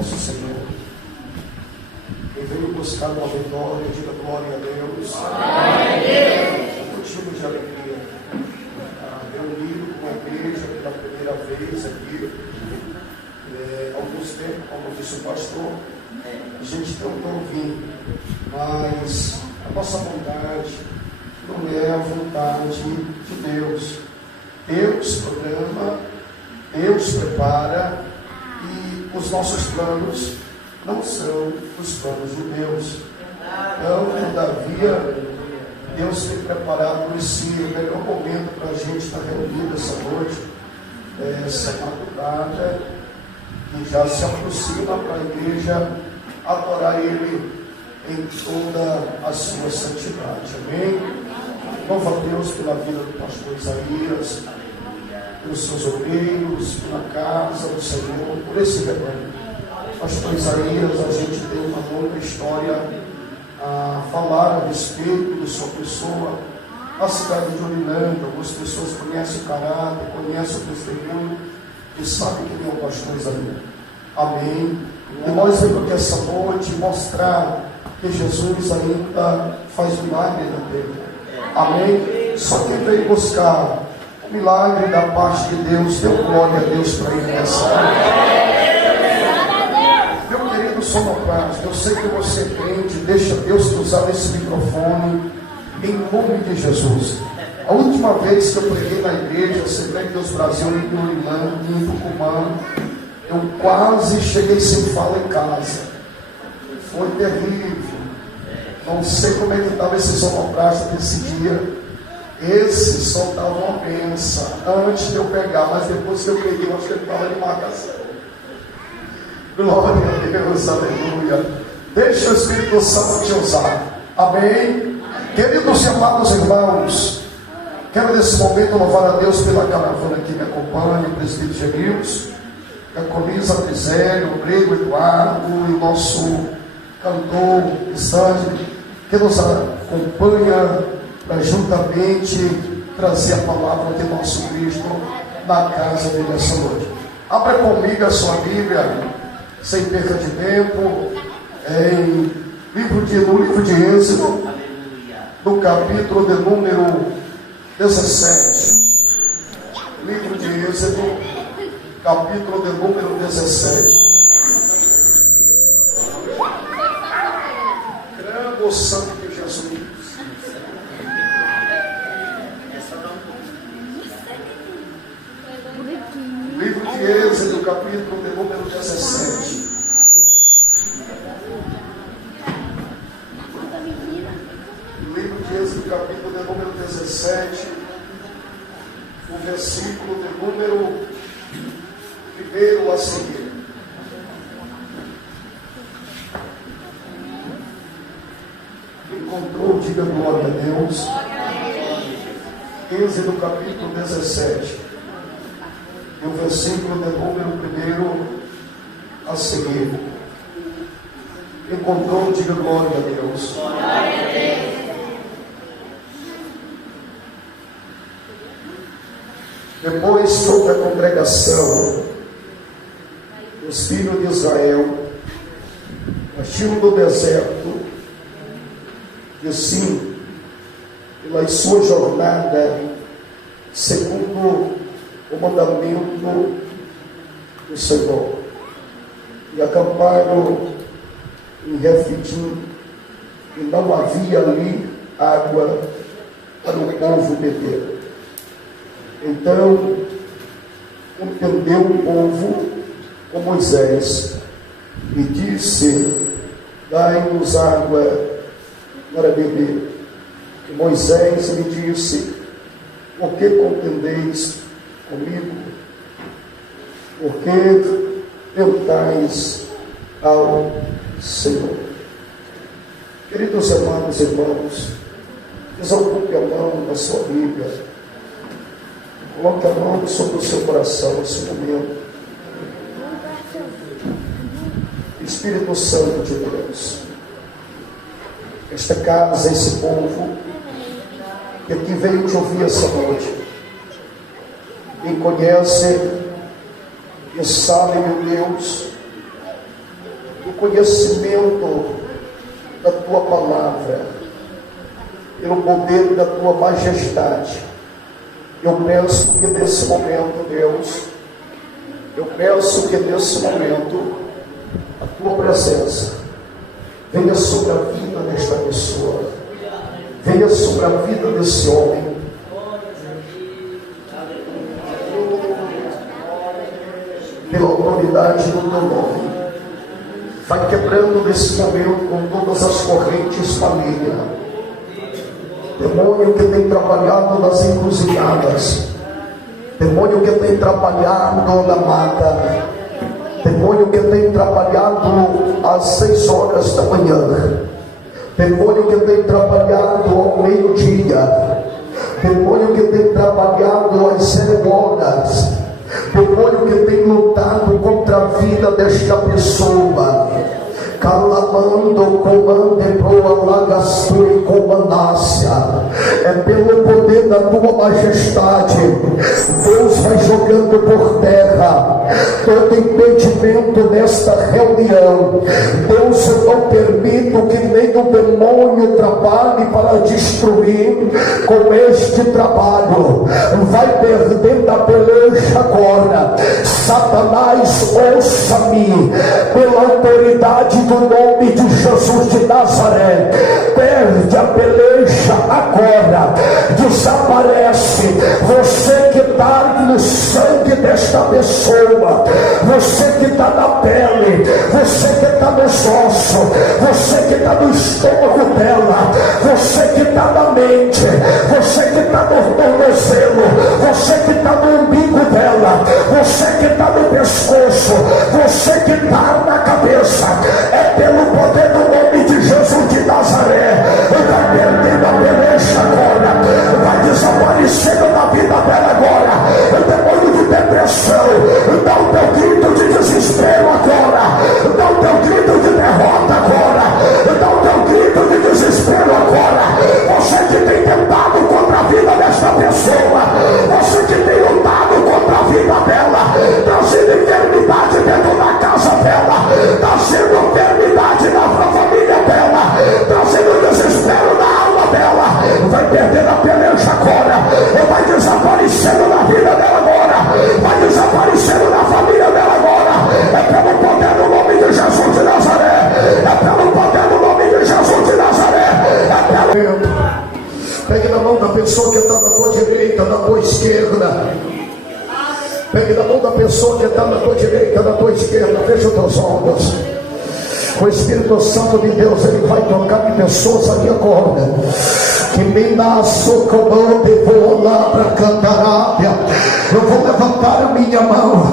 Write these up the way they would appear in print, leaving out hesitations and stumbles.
nosso Senhor. Quem veio buscar uma vitória, diga glória a Deus. É motivo de alegria. Reunido com a igreja pela primeira vez aqui. Alguns tempos, como disse o pastor, a gente tentou vir, mas a nossa vontade não é a vontade de Deus. Deus programa, Deus prepara, e os nossos planos não são os planos de Deus. Então, todavia, Deus tem preparado esse melhor momento para a gente estar reunido essa noite, essa madrugada, que já se aproxima para a igreja adorar Ele em toda a sua santidade. Amém? Louva a Deus pela vida do pastor Isaías, pelos seus obreiros, pela casa do Senhor, por esse rebanho. Pastor Isaías, a gente tem uma longa história a falar a respeito de sua pessoa. A cidade de Olinanda, algumas pessoas conhecem o caráter, conhecem o testemunho e sabem quem é o pastor Isaías. Amém? E nós vamos aqui essa noite mostrar que Jesus ainda faz milagre na terra. Amém? Só quem veio buscar o milagre da parte de Deus, deu glória a Deus para ele nessa noite. Meu querido sonoplasta, eu sei que você é crente, deixa Deus te usar esse microfone em nome de Jesus. A última vez que eu preguei na igreja, Assembleia de Deus Brasil, em Olinanda, em Tucumã, eu quase cheguei sem fala em casa. Foi terrível. Não sei como é que estava esse sonoplasta nesse dia. Esse som estava uma benção antes de eu pegar, mas depois que eu peguei, eu acho que ele estava de marcação. Glória a Deus, aleluia. Deixa o Espírito Santo te usar. Amém? Queridos e amados irmãos, quero nesse momento louvar a Deus pela caravana que me acompanha, o presbítero Genilson, a Colisa Trizélio, o Grego Eduardo e o nosso cantor Sandro, que nos acompanha para juntamente trazer a palavra de nosso Cristo na casa dele essa noite. Abra comigo a sua Bíblia, sem perda de tempo, no livro de Êxodo, no capítulo de número 17. Livro de Êxodo, capítulo de número 17. Crendo o sangue de Jesus. Livro de Êxodo, capítulo de número 17. Livro de Êxodo, capítulo de número 17, o versículo de número 1 a seguir. Encontrou, diga glória a Deus. Êxodo, capítulo 17. E o versículo de número 1 a seguir. Encontrou, diga glória a Deus. Depois toda a congregação, os filhos de Israel, partiram do deserto, de Sim, pela sua jornada, segundo o mandamento do Senhor, e acamparam em Refidim, e não havia ali água para o povo beber. Então entendeu o povo com Moisés e disse: dai-nos água para beber. E Moisés lhe disse: por que contendeis comigo? Porque tentais ao Senhor. Queridos amados irmãos, desocupe a mão da sua Bíblia, coloque a mão sobre o seu coração nesse momento. Espírito Santo de Deus, esta casa, esse povo que aqui veio te ouvir essa noite, me conhece e sabe, meu Deus, do conhecimento da tua palavra, pelo poder da tua majestade. Eu peço que nesse momento, Deus, eu peço que nesse momento a tua presença venha sobre a vida desta pessoa, venha sobre a vida desse homem. Pela autoridade do teu nome, vai quebrando nesse momento com todas as correntes malignas. Demônio que tem trabalhado nas encruzilhadas, demônio que tem trabalhado na mata, demônio que tem trabalhado às 6 horas da manhã, demônio que tem trabalhado ao meio-dia, demônio que tem trabalhado às 0 horas, demônio que tem lutado contra a vida desta pessoa. Calamando, comande, proa, lagastura e comandácia. É pelo poder da tua majestade, Deus vai jogando por terra todo impedimento nesta reunião. Deus, eu não permito que nem o demônio trabalhe para destruir com este trabalho. Vai perdendo a peleja agora. Satanás, ouça-me, pela autoridade do nome de Jesus de Nazaré, perde a peleja agora, desaparece. Você que está no sangue desta pessoa, você que está na pele, você que está nos ossos, você que está no estômago dela, você que está na mente, você que está no tornozelo, você que está no umbigo dela, você que está no pescoço, você que está na cabeça, pelo poder do nome de Jesus de Nazaré, vai perdendo a peleja agora, vai desaparecendo da vida dela agora. O demônio de depressão, dá o teu grito de desespero agora, dá o teu grito de derrota agora, dá o teu grito de desespero agora. Você que tem tentado contra a vida desta pessoa, você que tem lutado contra a vida dela, trazendo enfermidade dentro da casa dela, trazendo enfermidade na família dela, trazendo desespero na alma dela, vai perdendo a peleja agora, vai desaparecendo na vida dela agora, vai desaparecendo na família dela agora. É pelo poder do nome de Jesus de Nazaré, é pelo poder do nome de Jesus de Nazaré, é pelo... Pegue na mão da pessoa que está na tua direita, na tua esquerda. Pegue na mão da pessoa que está na tua direita, na tua esquerda. Feche os teus olhos. O Espírito Santo de Deus, ele vai tocar em pessoas aqui agora. Que me nasço comando e vou lá para Cantarábia. Eu vou levantar a minha mão,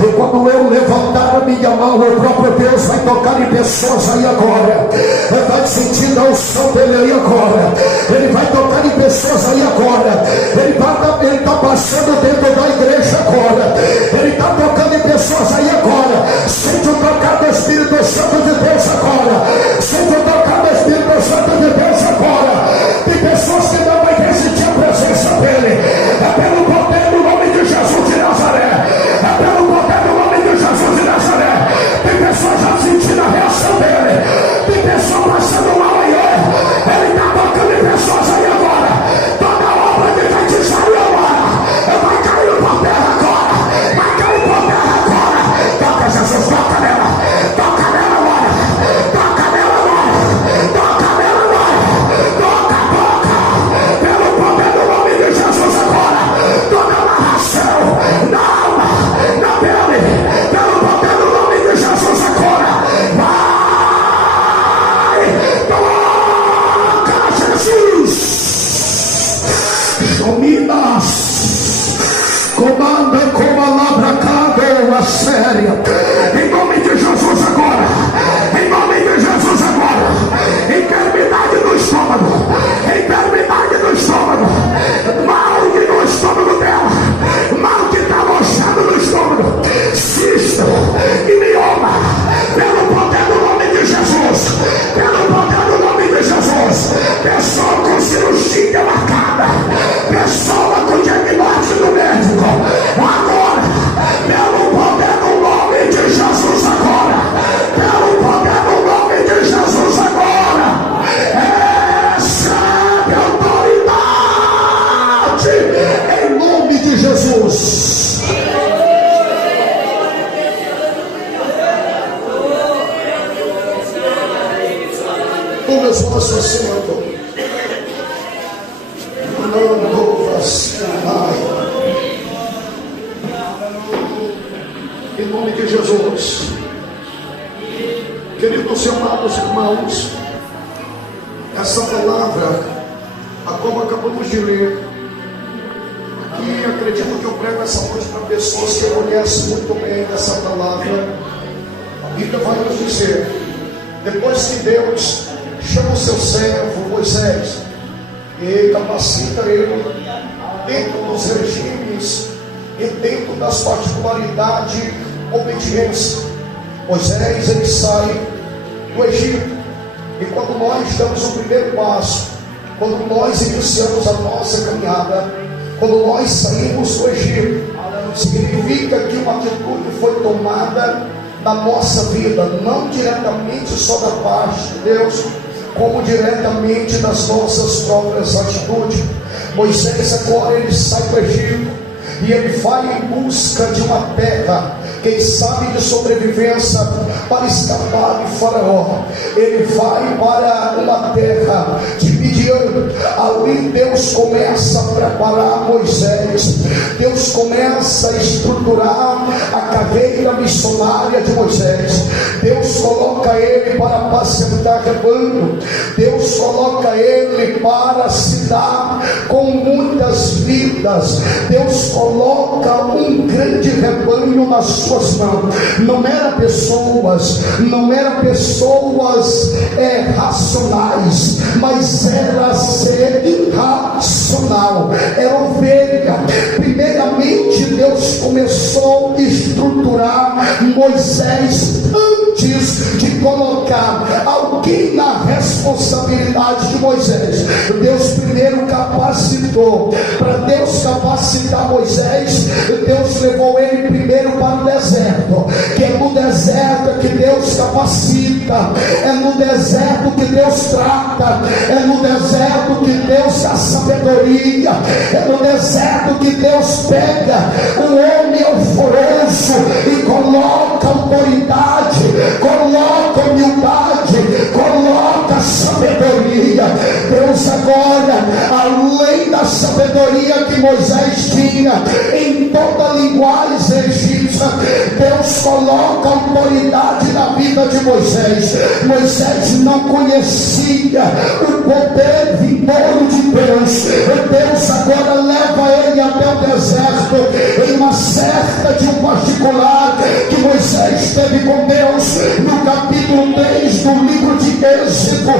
e quando eu levantar a minha mão, o próprio Deus vai tocar em pessoas aí agora. Vai sentir a unção dele aí agora. Ele vai tocar em pessoas aí agora. Ele está passando dentro da igreja agora. Ele está tocando em pessoas aí agora. Sente o tocar do Espírito Santo de Deus agora. Sente o tocar do Espírito Santo de Deus agora. Tem pessoas que não vai resistir a presença dele. É pelo poder do nome de Jesus de Nazaré. É pelo poder do nome de Jesus de Nazaré. Tem pessoas já sentindo a reação dele. Tem pessoas passando mal aí. Ele está tocando em pessoas aí agora. Toda obra de feitiçaria agora vai cair por terra agora. Vai cair por terra agora. Toca, Jesus, toca nela. Toca nela agora. Toca nela agora. Toca nela agora. Toca, toca. Pelo poder do nome de Jesus agora. Toda amarração na alma, na pele. Pelo poder do nome de Jesus agora. Vai. Toca, Jesus. Dominas. Comanda como a labracada a séria. Em nome de Jesus agora. Em nome de Jesus agora. Enfermidade no estômago. Enfermidade no estômago. Mal no estômago dela. Mal que está alojado no estômago. Cisto e mioma. Pelo poder do nome de Jesus. Pelo poder do nome de Jesus. Pessoa com cirurgia marcada. Pessoa com diagnóstico médico. Agora, pelo poder do nome amados irmãos, essa palavra, a qual acabamos de ler, aqui acredito que eu prego essa noite para pessoas que conhecem muito bem dessa palavra. A Bíblia vai nos dizer, depois que Deus chama o seu servo Moisés e capacita ele dentro dos regimes e dentro das particularidades de obediência, Moisés ele sai do Egito. E quando nós damos o primeiro passo, quando nós iniciamos a nossa caminhada, quando nós saímos do Egito, significa que uma atitude foi tomada na nossa vida, não diretamente só da parte de Deus, como diretamente das nossas próprias atitudes. Moisés agora ele sai do Egito e ele vai em busca de uma terra, quem sabe de sobrevivência, para escapar de Faraó. Ele vai para uma terra de Midian. Ali Deus começa a preparar Moisés, Deus começa a estruturar a carreira missionária de Moisés. Deus coloca ele para apacentar rebanho, Deus coloca ele para se dar com muitas vidas. Deus coloca um grande rebanho nas suas mãos. Não eram pessoas racionais, mas era ser irracional, era ovelha. Primeiramente Deus começou a estruturar Moisés antes de colocar alguém na responsabilidade de Moisés. Deus primeiro capacitou. Para Deus capacitar Moisés, Deus levou ele primeiro para o deserto, que é no deserto que Deus capacita, é no deserto que Deus trata, é no deserto que Deus dá sabedoria, é no deserto que Deus pega um homem alvoroço e coloca autoridade, coloca humildade, coloca sabedoria. Deus agora, além da sabedoria que Moisés tinha em toda a linguagem egípcia, Deus coloca autoridade na vida de Moisés. Moisés não conhecia o poder vindouro de Deus. Deus agora leva ele até o deserto, em uma certa de um particular que Moisés teve com Deus. No capítulo 3 do livro de Êxodo,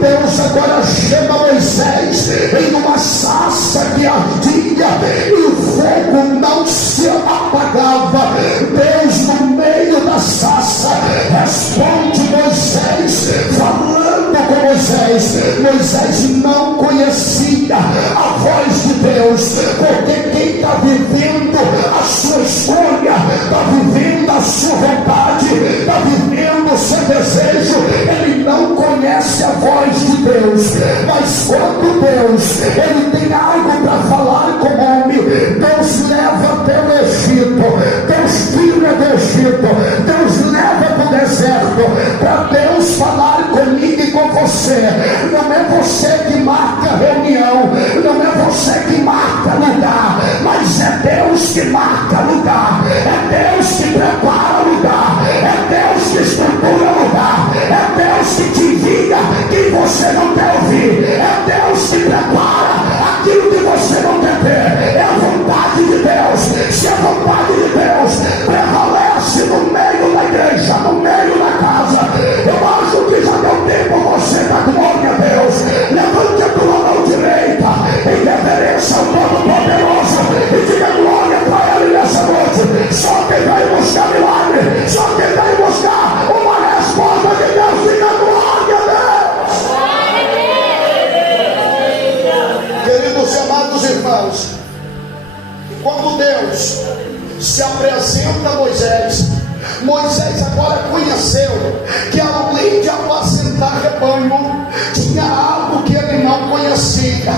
Deus agora chama Moisés em uma sarça que ardia e o fogo não se apagava. Deus, no meio da sarça, responde Moisés, falando com Moisés. Moisés não conhecia a voz de Deus, porque quem está vivendo a sua escolha, está vivendo a sua vontade, está vivendo o seu desejo, ele não conhece a voz de Deus. Mas quando Deus ele tem algo para falar com o homem, Deus leva até o Egito, Deus tira do Egito, Deus leva para o deserto, para Deus falar comigo e com você. Não é você que marca a reunião, não é você que marca lugar, mas é Deus que marca lugar, é Deus que prepara lugar, é Deus que estrutura lugar, é Deus que te envia quem você não quer ouvir, é Deus que prepara aquilo que você não quer ter. É a vontade de Deus. Se a vontade de Deus prevalece no meio da igreja, no meio da casa, eu acho que já deu tempo você dar glória a Deus. Levante a tua mão direita em reverência ao Todo-Poderoso e diga glória para Ele nessa noite. Só quem vai buscar milagre, só quem vai buscar uma resposta de Deus, diga glória a Deus. Queridos e amados irmãos, quando Deus se apresenta a Moisés, Moisés agora conheceu que além de apacentar rebanho, tinha algo que ele não conhecia.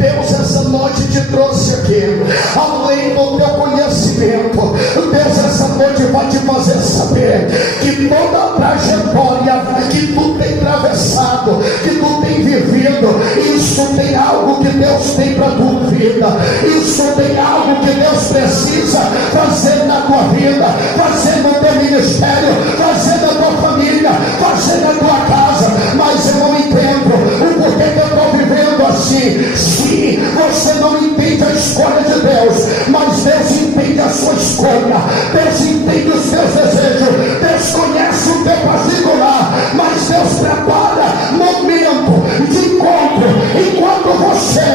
Deus essa noite te trouxe aqui, além do teu conhecimento, Deus essa noite vai te fazer saber que toda a trajetória que tu tem atravessado, que tu tem vivido, isso tem algo que Deus tem para a tua vida. Isso tem algo que Deus precisa fazer na tua vida, fazer no teu ministério, fazer na tua família, fazer na tua casa. Mas eu não entendo o porquê que eu estou vivendo assim. Se você não entende a escolha de Deus, mas Deus entende a sua escolha, Deus entende os teus desejos, Deus conhece o teu particular, mas Deus prepara momento de encontro. Enquanto você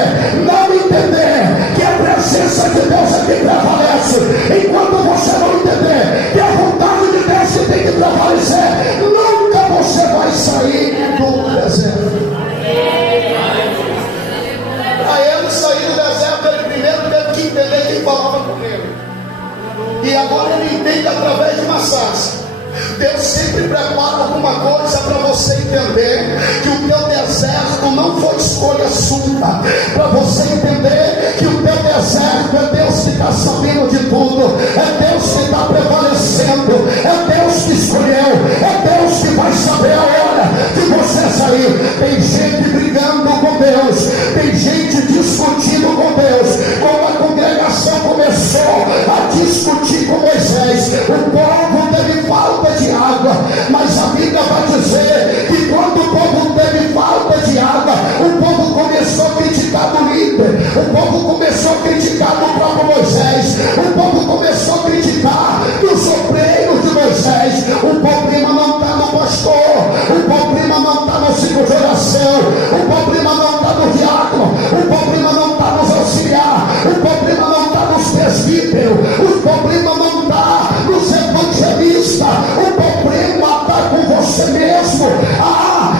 não entender que a presença de Deus é que prevalece, enquanto você não entender que a vontade de Deus que tem que prevalecer, nunca você vai sair do deserto. Para ele sair do deserto, ele primeiro teve que entender quem falava com ele. E agora ele entende através de uma sarça. Deus sempre prepara alguma coisa para você entender que o teu deserto não foi escolha sua. Para você entender que o teu deserto é Deus que está sabendo de tudo, é Deus que está prevalecendo, é Deus que escolheu, é Deus que vai saber a hora de você sair. Tem gente brigando com Deus, tem gente discutindo com Deus. Quando a congregação começou a discutir com Moisés, o povo teve falta de água, mas a Bíblia vai dizer que quando o povo teve falta de água, o povo começou a criticar o líder, o povo começou a criticar o próprio Moisés, o povo começou a criticar os obreiros de Moisés. O problema não está no pastor, o problema não está no ciclo de oração, o problema não está no diácono, o problema não está nos auxiliar, o problema não está nos presbíteros, o problema não está nos evangelistas, o problema está com você mesmo.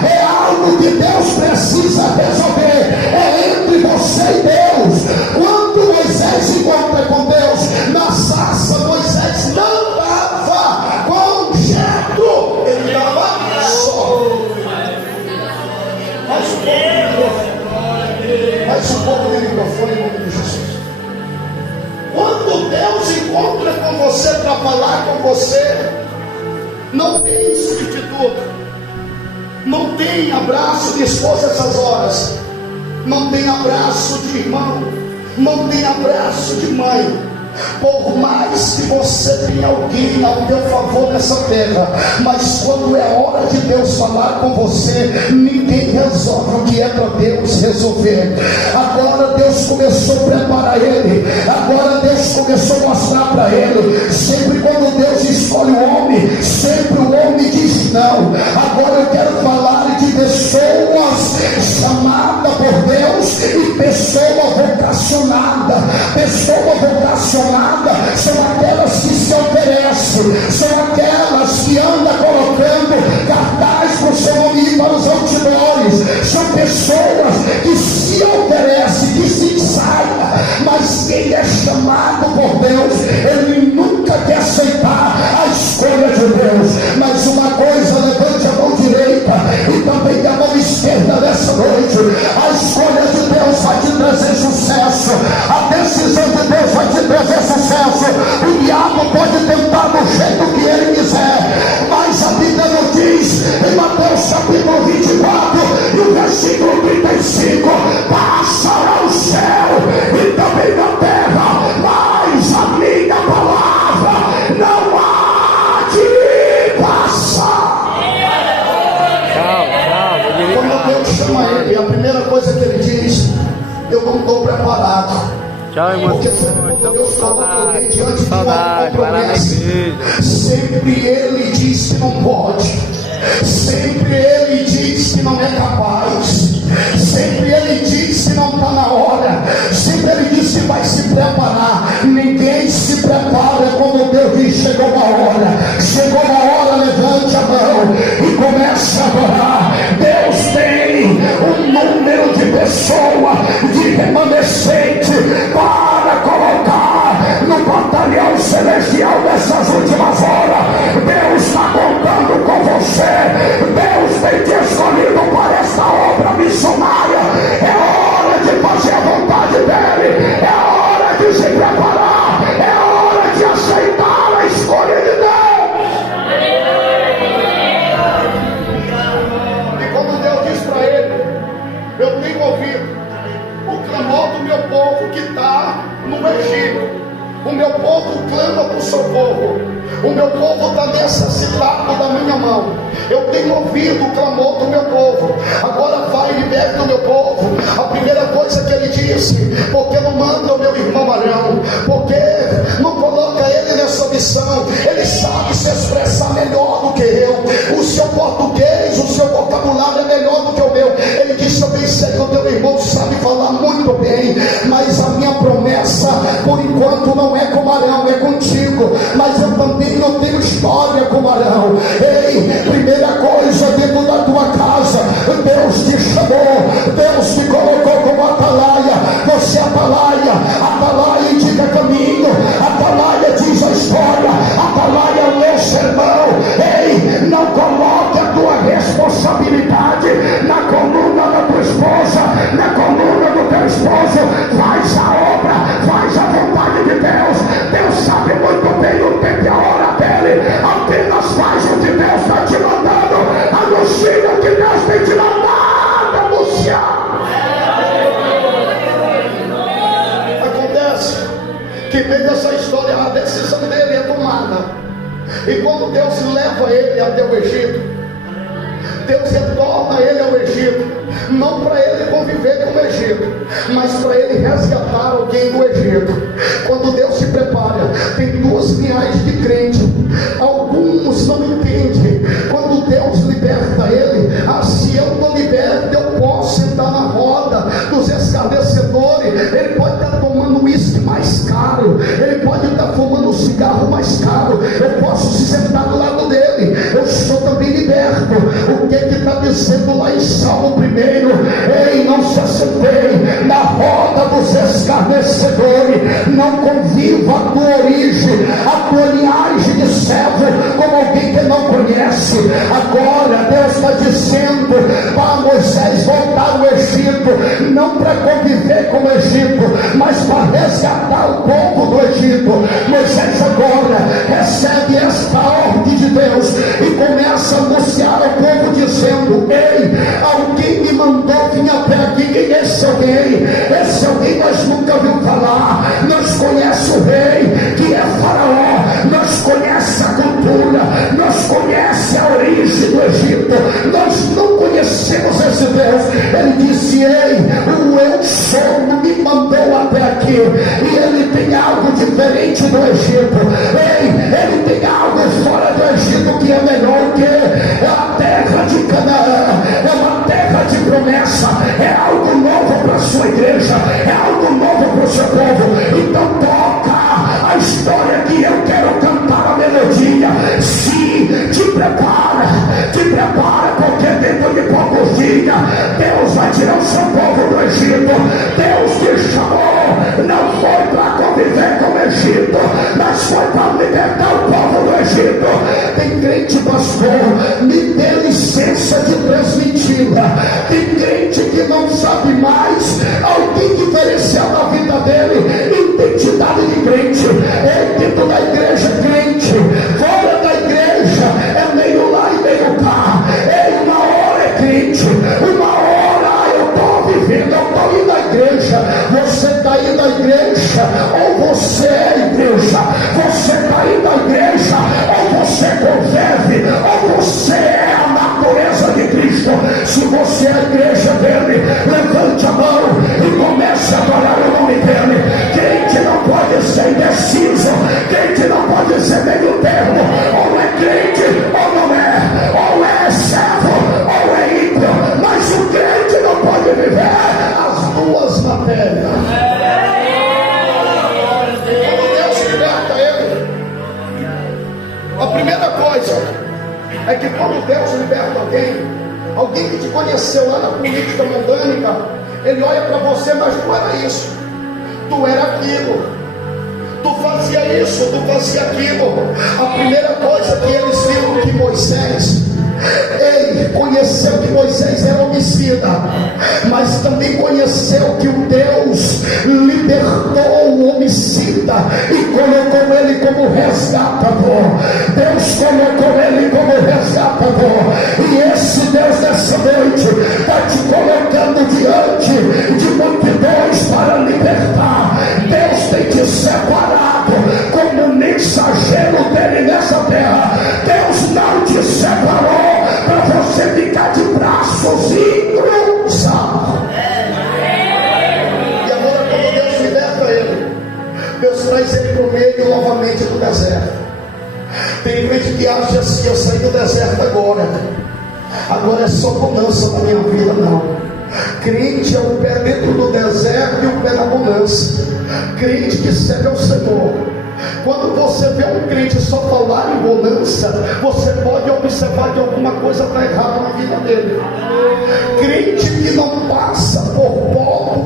É algo que Deus precisa resolver, é entre você e Deus. Quando Moisés se encontra com Deus na sarça, Moisés não estava com Jetro, ele estava só. Mas o povo do microfone em nome de Jesus. Quando Deus encontra com você para falar com você, não tem substituto, não tem abraço de esposa essas horas, não tem abraço de irmão, não tem abraço de mãe. Por mais que você tenha alguém ao teu favor nessa terra, mas quando é hora de Deus falar com você, ninguém resolve o que é para Deus resolver. Agora Deus começou a preparar ele, agora Deus começou a mostrar para ele. Sempre quando Deus escolhe o homem, sempre o homem diz não. Agora eu quero falar de pessoas chamadas por Deus e pessoa vocacionada. Pessoa vocacionada são aquelas que se oferecem, são aquelas que andam colocando cartaz para o seu nome ir para os outdoors. São pessoas que se oferecem, que se ensaiam, mas quem é chamado por Deus, ele nunca quer aceitar a escolha de Deus. Mas uma coisa, levante a mão direita e também a mão esquerda nessa noite. A escolha de Deus vai te trazer sucesso, a decisão de Deus vai te trazer sucesso. O diabo pode tentar do jeito que ele quiser, mas a Bíblia nos diz em Mateus capítulo 24 e o versículo 35: passará o céu e também a terra, mas a minha palavra não há de passar. Quando Deus chama ele, a primeira coisa que ele diz: eu não estou preparado. Tchau, irmão. Porque quando Deus coloca alguém diante de uma promessa, sempre ele diz que não pode, sempre ele diz que não é capaz, sempre ele diz que não está na hora, sempre ele diz que vai se preparar. Ninguém se prepara quando Deus diz chegou a hora. Chegou a hora, levante a mão e comece a adorar. Deus tem um número de pessoas, de remanescente, para colocar no batalhão celestial dessas últimas horas. Deus está contando com você. Deus tem te escolhido para esta obra missionária. É hora de fazer a vontade dele, é hora de se preparar, é hora de aceitar a escolha de Deus. E quando Deus diz para ele: eu tenho ouvido povo que está no Egito. O meu povo clama por socorro. O meu povo está necessitado da minha mão. Eu tenho ouvido o clamor do meu povo. Agora vai e liberta o meu povo. A primeira coisa que ele disse: porque não manda o meu irmão Arão? Porque não coloca ele nessa missão? Ele sabe se expressar melhor do que eu. O seu português, o seu vocabulário é melhor do que o meu. Ele disse: eu bem sei que o teu irmão sabe falar muito bem, mas a minha promessa por enquanto não é com Arão, é contigo. Mas eu também não tenho história com Arão. Ei, primeira coisa, dentro da tua casa, Deus te chamou, Deus te colocou como atalaia. Você é atalaia indica caminho, atalaia diz a história, atalaia lê sermão. Ei, não coloque a tua responsabilidade na coluna da tua esposa, na coluna do teu esposo. Faz a obra, faz a vontade de Deus. Deus sabe muito bem o tempo e a hora dele. Apenas faz o que Deus está te mandando. Anuncia o que Deus tem te mandado anunciar. Acontece que dentro dessa história a decisão dele é tomada. E quando Deus leva ele até o Egito, Deus retorna ele ao Egito, não para ele conviver com o Egito, mas para ele resgatar alguém do Egito. Quando Deus se prepara, tem duas linhas de crente. Alguns não entendem. Quando Deus liberta ele, se eu não liberto, eu posso sentar na roda dos escarnecedores. Ele pode estar tomando uísque mais caro, ele pode estar fumando um cigarro mais caro, eu posso se sentar do lado dele. Eu sou também liberto. O que está dizendo lá em Salmo 1? Ei, não se assentei na roda dos escarnecedores. Não conviva a tua origem, a tua linhagem de servo como alguém que não conhece. Agora Deus está dizendo para Moisés voltar ao Egito, não para conviver com o Egito, mas para resgatar o povo do Egito. Moisés agora recebe esta ordem de Deus e começa a anunciar ao povo dizendo: ei, alguém me mandou vir até aqui. Quem é esse alguém? Esse alguém nós nunca ouvimos falar. Nós conhecemos o rei que é Faraó, nós conhecemos a cultura, nós conhecemos a origem do Egito, nós não conhecemos esse Deus. Ele disse: ei, o eu sou me mandou até aqui, e ele tem algo diferente do Egito. Ei, ele tem algo fora do Egito que é melhor que a terra de Canaã. É uma terra de promessa, é algo novo para a sua igreja, é algo novo para o seu povo. Então toca a história que eu quero cantar a melodia. Sim, te prepara, porque dentro de poucos dias Deus vai tirar o seu povo do Egito. Deus te chamou, não foi para conviver com o Egito, mas foi para libertar o povo do Egito. Tem crente, pastor, me dê licença de transmitida. Tem crente que não sabe mais alguém diferenciar na vida dele identidade de crente. É dentro da igreja crente, fora da igreja é meio lá e meio cá. Ei, uma hora é crente, uma hora eu estou vivendo, eu estou indo à igreja. Você está indo à igreja ou você é igreja? Você está indo à igreja ou você convive, ou você é a natureza de Cristo? Se você é a igreja dele, levante a mão e comece a adorar o nome dele. Crente não pode ser indeciso, crente não pode ser meio termo. Ou é crente ou não é, ou é servo ou é ímpio, mas o crente não pode viver as duas matérias. Quando Deus liberta ele, a primeira coisa é que quando Deus liberta alguém que te conheceu lá na política mundânica, ele olha para você, mas tu era isso, tu era aquilo, tu fazia isso, tu fazia aquilo. A primeira coisa que eles viram que Moisés, ele conheceu que Moisés era homicida, mas também conheceu que o Deus libertou o homicida e colocou ele como resgatador. Deus colocou ele como resgatador, e esse Deus dessa noite está te colocando diante de multidões para libertar. por meio novamente do deserto. Tem crente que acha assim: eu saí do deserto agora é só bonança na minha vida. Não. Crente é o pé dentro do deserto e o pé na bonança. Crente que serve ao Senhor. Quando você vê um crente só falar em bonança, você pode observar que alguma coisa está errada na vida dele. Crente que não passa por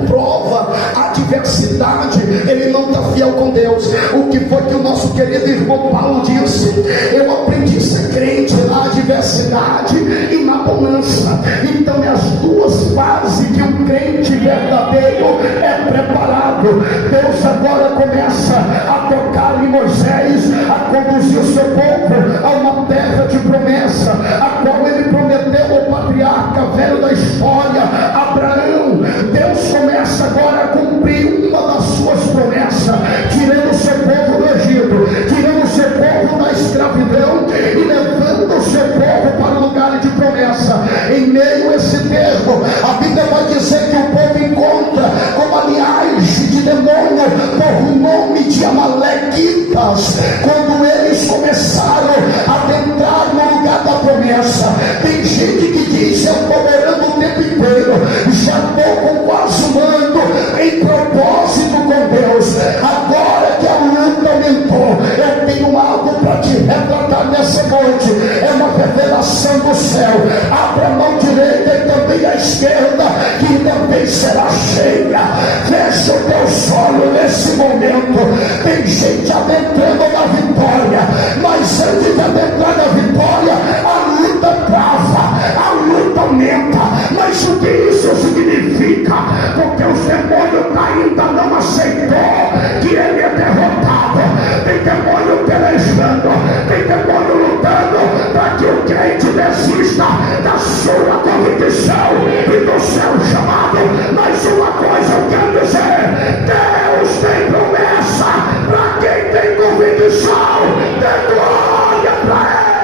prova, adversidade, ele não está fiel com Deus. O que foi que o nosso querido irmão Paulo disse? Eu aprendi a ser crente na adversidade e na bonança. Então é as duas fases que um crente verdadeiro é preparado. Deus agora começa a tocar em Moisés, a conduzir o seu povo a uma terra de promessa, a qual ele prometeu ao patriarca velho da história, Abraão. Deus começa agora a cumprir uma das suas promessas, tirando o seu povo do Egito, tirando o seu povo da escravidão e levando o seu povo para o lugar de promessa. Em meio a esse termo, a Bíblia vai dizer que o povo encontra como a linhagem de demônio por nome de Amalequitas. Quando eles começaram a entrar no lugar da promessa, tem gente que diz: eu estou orando o tempo inteiro, já estou com quase um ano em propósito com Deus, agora que a luta aumentou, eu tenho algo para te retratar nessa noite. É uma revelação do céu. Abra a mão direita e também a esquerda, que também será cheia. Fecha o teu olho nesse momento. Tem gente adentrando na vitória, mas antes de adentrar na vitória, a luta trava, a luta aumenta. Mas o que isso significa? Porque o demônio ainda não aceitou que ele é derrotado. Tem demônio pelejando, tem demônio lutando para que o crente desista da sua convicção e do seu chamado. Mas uma coisa eu quero dizer: Deus tem promessa para quem tem convicção. Dê glória para ele.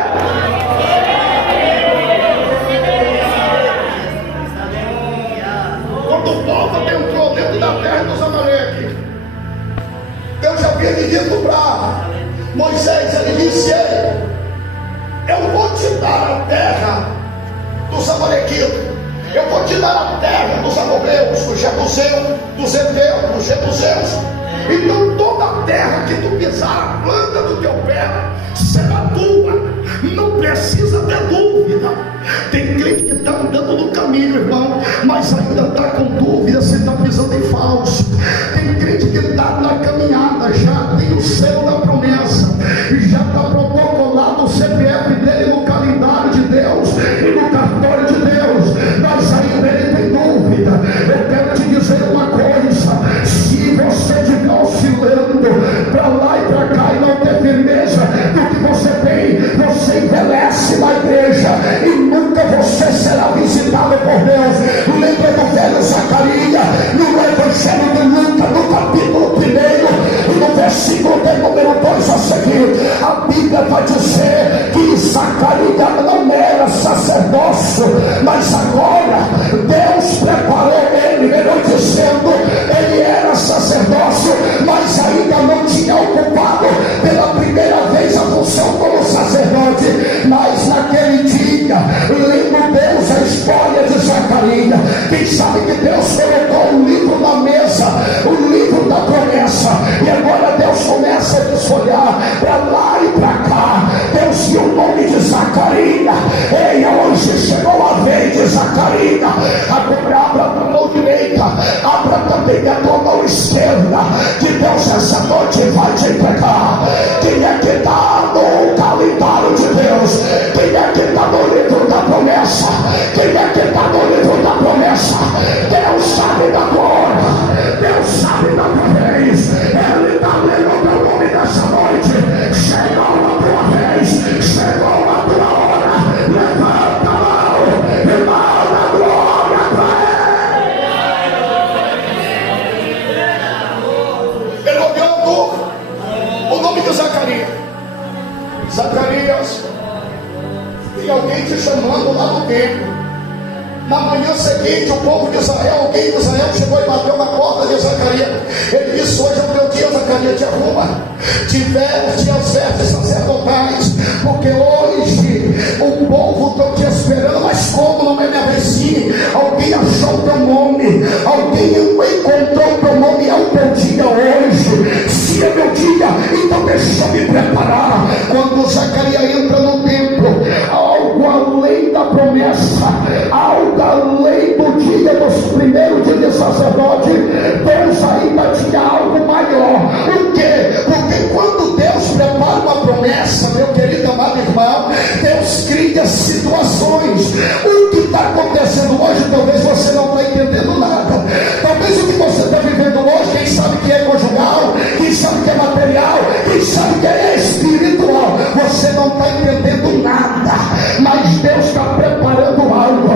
Quando o povo entrou dentro da terra dos Amaleques, Deus já havia dito para Moisés, ele disse: eu vou te dar a terra dos Amalequitas, eu vou te dar a terra dos amorreus, dos jebuseus, dos heveus, dos jebuseus. Então toda a terra que tu pisar, a planta do teu pé, será tua. Não precisa ter dúvida. Tem crente que está andando no caminho, irmão, mas ainda está com dúvida se está pisando em falso. Tem crente que está na caminhada, já tem o selo da promessa, já está protocolado o CPF dele no calendário de Deus e no cartório de Deus, mas ainda ele tem dúvida. Eu quero te dizer uma coisa: se você estiver oscilando para lá e para cá e não ter firmeza do que você tem, você envelhece na igreja e nunca você será visitado por Deus. Lembra do velho Zacarias, no Evangelho de Lucas, no capítulo 1, no versículo de número 2 a seguir, a Bíblia vai dizer que Zacarias não era sacerdócio, mas agora Deus preparou ele, melhor dizendo, ele era sacerdócio, mas ainda não tinha ocupado pela primeira vez a função como sacerdote. Mas naquele dia, lembra Deus a história de Zacarias. Quem sabe que Deus colocou um livro na mesa, o livro da promessa, e agora Deus começa a desfolhar para lá e para cá. Deus viu o nome de Zacarias. Ei, hoje chegou a vez de Zacarias. Agora abra a mão direita, abra também a tua mão esquerda, que Deus essa noite vai te entregar. Quem é que está no calendário de Deus? Quem é que está no livro da promessa? Quem é que está no livro da promessa? Deus sabe da glória, Deus sabe da tua vez. Ele está lendo o teu nome nessa noite. Chegou a tua vez, chegou a tua hora. Levanta a mão e manda glória para ele. Ele olhando o nome de Zacarias. Zacarias, tem alguém te chamando lá no templo. Na manhã seguinte, o povo de Israel, alguém de Israel chegou e bateu na porta de Zacarias. Ele disse: hoje é o teu dia, Zacarias. Zacarias te arruma, te as vestes sacerdotais, porque hoje o povo está te esperando, mas como não é minha vezinha? Alguém achou o teu nome, alguém encontrou o teu nome, é o teu dia hoje. Se é meu dia, então deixa eu me preparar. Quando Zacarias entra no templo, algo além da promessa, algo além do dia dos primeiros dias de sacerdote, Deus ainda tinha algo maior. Por quê? Porque quando Deus prepara uma promessa, meu querido amado irmão, Deus cria situações. O que está acontecendo hoje, talvez você não está entendendo nada. Talvez o que você está vivendo hoje, quem sabe que é conjugal, quem sabe que é material, quem sabe que é espiritual, você não está entendendo nada, mas Deus está preparando algo.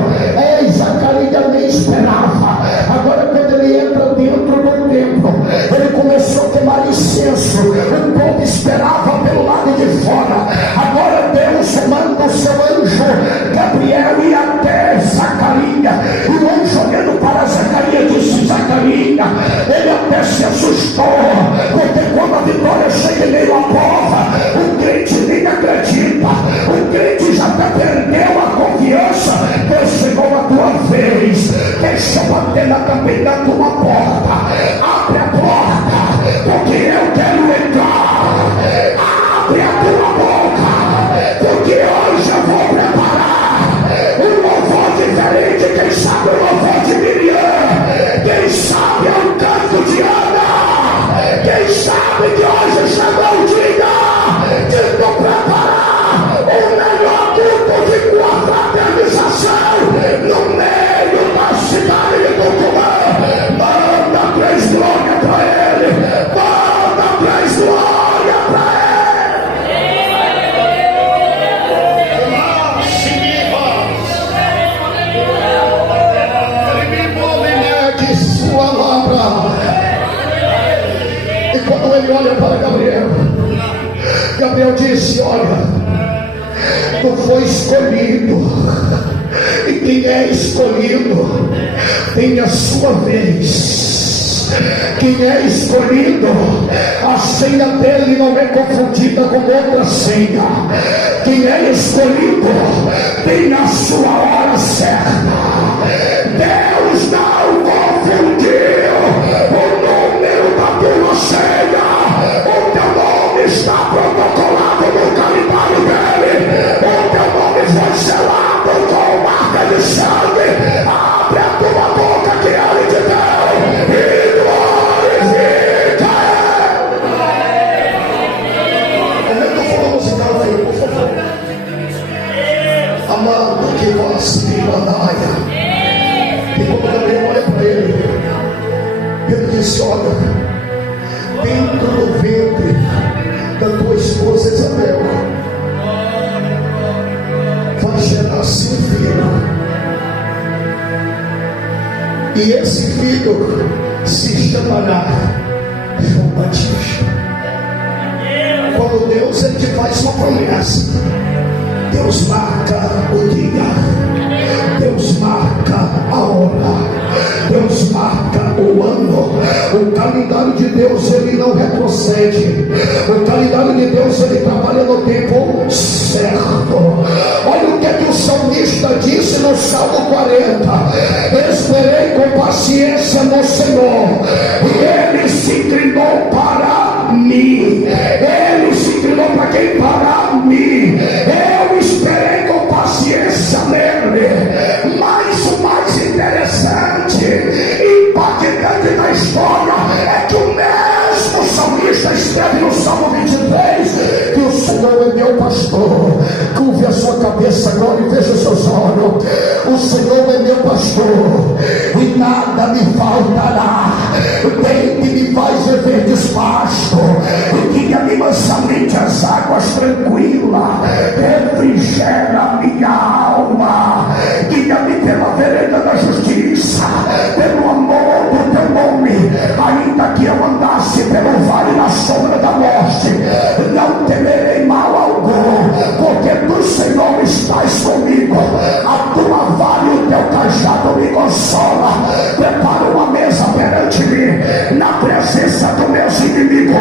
Zacarias nem esperava. Agora quando ele entra dentro do templo, ele começou a queimar incenso. O povo esperava pelo lado de fora. Agora Deus manda o seu anjo Gabriel ir até Zacarias, e o anjo olhando para Zacarias disse: Zacarias, ele até se assustou, porque quando a vitória chega em meio à prova, o crente nem acredita, o crente já até perdeu a confiança. Deus chegou a tua vez, deixa eu bater também na tua porta. Abre a porta, porque eu quero entrar. Abre a tua boca, porque hoje eu vou preparar um louvor diferente. Quem sabe o louvor de Miriam, quem sabe é o canto de Ana, quem sabe que hoje chegou o dia de tu preparar o melhor grupo de confraternização no meio da cidade de Tucumã. Manda 3 glórias para ele, manda 3 glórias para ele. E quando ele olha para Gabriel, Gabriel disse: olha, tu foi escolhido, e quem é escolhido tem a sua vez. Quem é escolhido, a senha dele não é confundida com outra senha. Quem é escolhido tem a sua hora certa. Deus não confundiu o número da tua senha. O teu nome está protocolado no calendário dele. O teu nome foi selado com marca de sangue. Abre a tua boca que ele te deu e glorifica ele. Aumenta o fundo musical aí, por favor. Amado, que voz me mandaia. E quando Gabriel olha para ele disse: olha, dentro do ventre da tua esposa Isabel vai gerar-se um filho, e esse filho se chamará João Batista. Quando Deus ele te faz uma promessa, Deus marca o dia, Deus marca a hora, Deus marca o ano. O calendário de Deus ele não retrocede. O calendário de Deus ele trabalha no tempo certo. Olha o que é que o salmista disse no Salmo 40: esperei com paciência no Senhor, e ele se inclinou para mim. Ele se inclinou para quem? Para mim. Eu esperei com paciência nele. Mas o mais interessante, impactante da história, é que o mesmo salmista escreve no Salmo 23 que o Senhor é meu pastor. Curve a sua cabeça agora e veja os seus olhos. O Senhor é meu pastor e nada me faltará. Deite me faz ver despacho, e guia-me mansamente as águas tranquilas. Refrigera minha alma. Guia-me pela vereda da justiça, pelo amor do teu nome. Ainda que eu andasse pelo vale na sombra da morte, não temerei mal algum, porque tu, Senhor, estás comigo. A tua vara e o teu cajado me consola. Prepara uma mesa perante mim, na presença dos meus inimigos.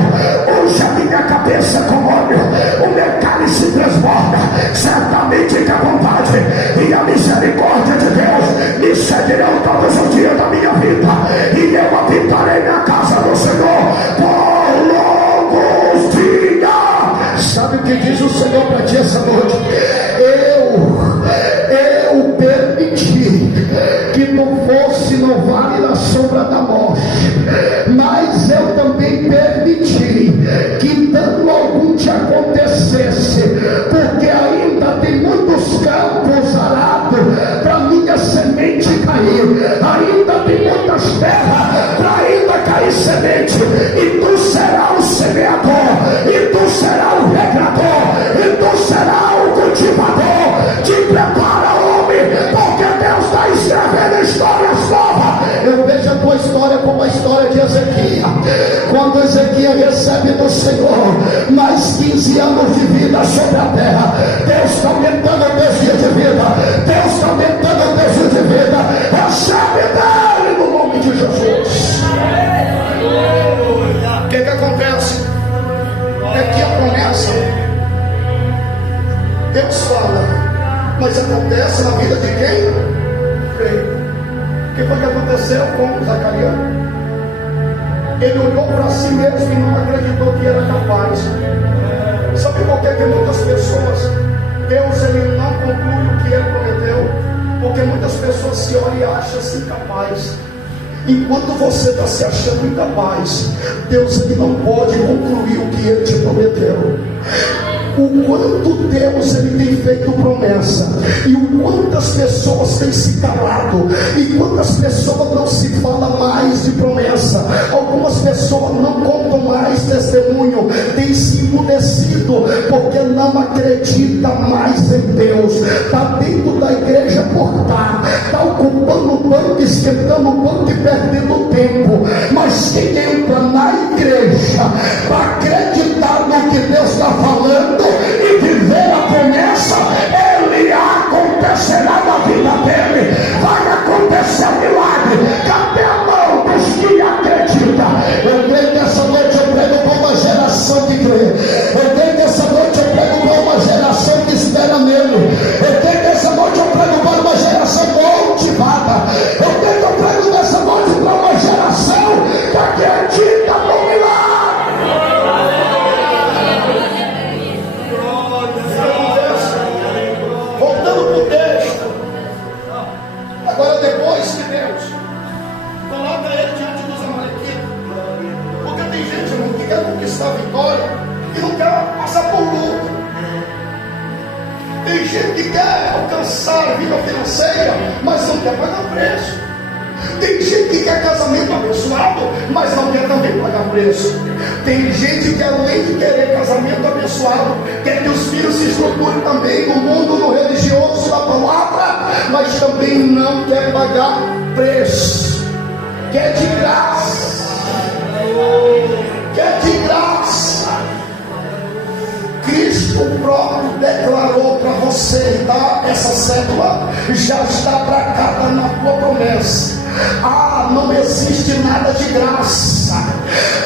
nessa noite: eu permiti que tu fosse no vale da sombra da morte, mas eu também permiti que dano algum te acontecesse, porque ainda tem muitos campos arados para minha semente cair, ainda tem muitas terras para ainda cair semente, e tu serás o semeador, e tu serás o regrador, e tu serás o cultivador. Te prepara, homem, porque Deus está escrevendo histórias novas. Eu vejo a tua história como a história de Ezequias. Quando Ezequias recebe do Senhor mais 15 anos de vida sobre a terra, Deus está aumentando o teu dia de vida, Deus está aumentando o teu dia de vida. Recebe dele no nome de Jesus. O que acontece? É que a promessa, Deus fala, mas acontece na vida de quem crê. O que foi que aconteceu com Zacarias? Ele olhou para si mesmo e não acreditou que era capaz. Sabe por que muitas pessoas, Deus ele não conclui o que ele prometeu? Porque muitas pessoas se olham e acham-se incapaz. Enquanto você está se achando incapaz, Deus ele não pode concluir o que ele te prometeu. O quanto Deus ele tem feito promessa, e o quantas pessoas têm se calado, e quantas pessoas não se fala mais de promessa. Algumas pessoas não contam mais testemunho, têm se emudecido porque não acredita mais em Deus. Está dentro da igreja por está ocupando o banco, esquentando o banco e perdendo tempo. Mas quem entra na igreja para acreditar no que Deus está falando e viver a promessa, ele acontecerá na vida dele. Vai acontecer um milagre. Cadê a mão dos que acreditam? Eu creio que essa noite eu prego para uma geração que crê. Eu creio que essa noite eu prego para uma geração que espera nele. Eu creio que essa noite eu prego para uma geração motivada. Eu creio que eu prego nessa noite para uma geração que acredita no milagre. Agora, depois que Deus coloca ele diante dos amalequitas, porque tem gente, irmão, que quer conquistar a vitória e não quer passar por luta. Tem gente que quer alcançar a vida financeira, mas não quer pagar preço. Tem gente que quer casamento abençoado, mas não quer também pagar preço. Tem gente que, além de querer casamento abençoado, quer que os filhos se estruturem também no mundo no religioso da palavra, mas também não quer pagar preço. Quer de graça. Quer de graça. Cristo próprio declarou para você, tá? Essa cédula já está bracada na tua promessa. Não existe nada de graça.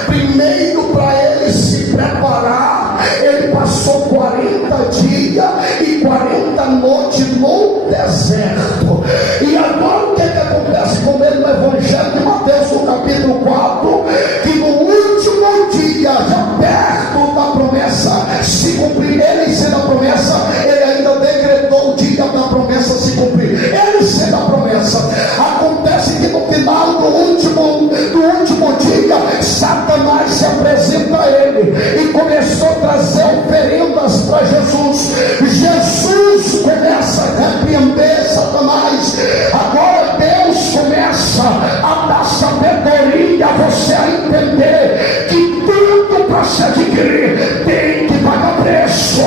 Primeiro, para ele se preparar, ele passou 40 dias e 40 noites no deserto. E agora o que acontece com ele no Evangelho de Mateus, no capítulo 4? Que no último dia, já perto da promessa se cumprir, ele sendo a promessa, ele ainda decretou o dia da promessa se cumprir. Ele sendo a promessa, acontece que no final do último dia, Satanás se apresenta a ele e começou a trazer oferendas para Jesus. Jesus começa a repreender Satanás. Agora Deus começa a dar sabedoria a você a entender que tudo para se adquirir tem que pagar preço.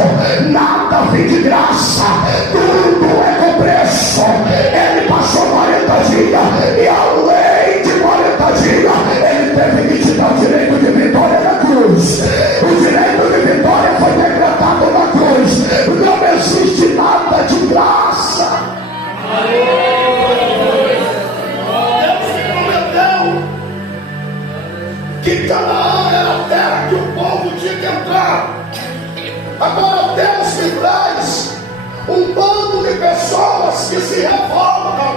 Nada vem de graça, tudo é com preço. Ele passou 40 dias e além de 40 dias ele teve que te dar o direito de vitória na cruz. O direito de vitória foi decretado na cruz. Não existe nada de graça. Deus te prometeu que Canaã era a terra que o povo tinha que entrar. Agora Deus me traz um bando de pessoas que se revoltam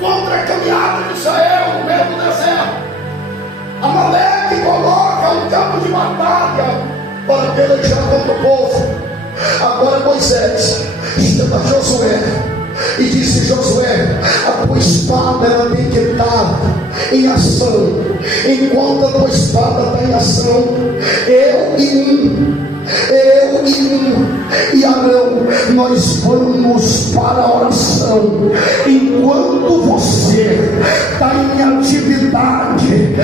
contra a caminhada de Israel no meio do deserto. Amaleque coloca um campo de batalha para pelejar contra o povo. Agora Moisés chama Josué e disse: Josué, a tua espada ela tem que estar em ação. Enquanto a tua espada está em ação, eu e Arão, nós vamos para a oração. Enquanto você está em atividade,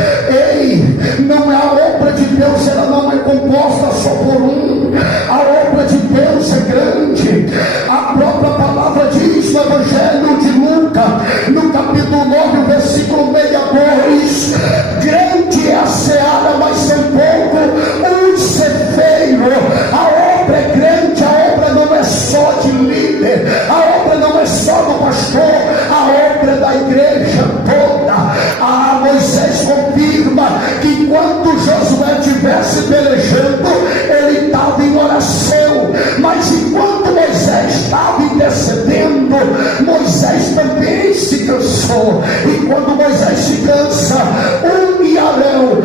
não é a obra de Deus, ela não é composta só por um. A obra de Deus é grande. A própria palavra diz no Evangelho de Lucas, no capítulo 9, versículo 62: grande é a seara, mas são poucos os ceifeiros. A obra é grande, a obra não é só de líder, a obra não é só do pastor, a obra é da igreja toda. Moisés confirma que quando Josué estivesse pelejando, ele estava em oração, mas enquanto Moisés estava intercedendo, Moisés também se cansou. E quando Moisés se cansa, e Arão,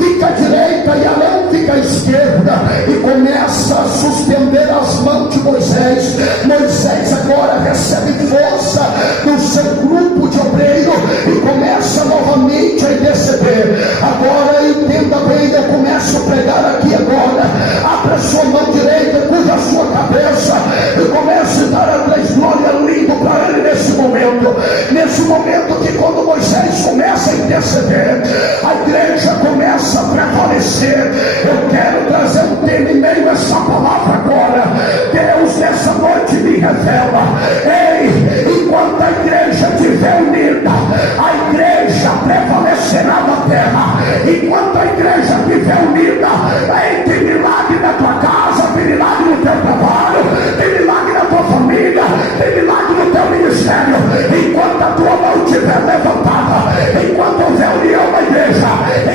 fica à direita e Arão fica à esquerda, e começa a suspender as mãos de Moisés. Moisés agora recebe força do seu grupo de obreiro e começa novamente a interceder. Agora entenda bem, eu começo a pregar aqui agora. Abra sua mão direita, cuja a sua cabeça, e comece a dar a três glórias lindo para ele nesse momento. Nesse momento que quando Moisés começa a interceder, a igreja começa a prevalecer. Eu quero trazer um tema em meio a essa palavra agora. Deus nessa noite me revela: enquanto a igreja estiver unida, a igreja prevalecerá na terra. Enquanto a igreja estiver unida, tem milagre na tua casa, tem milagre no teu trabalho, tem milagre na tua família, tem milagre no teu ministério. Enquanto a tua mão estiver levantada, enquanto houver união na igreja,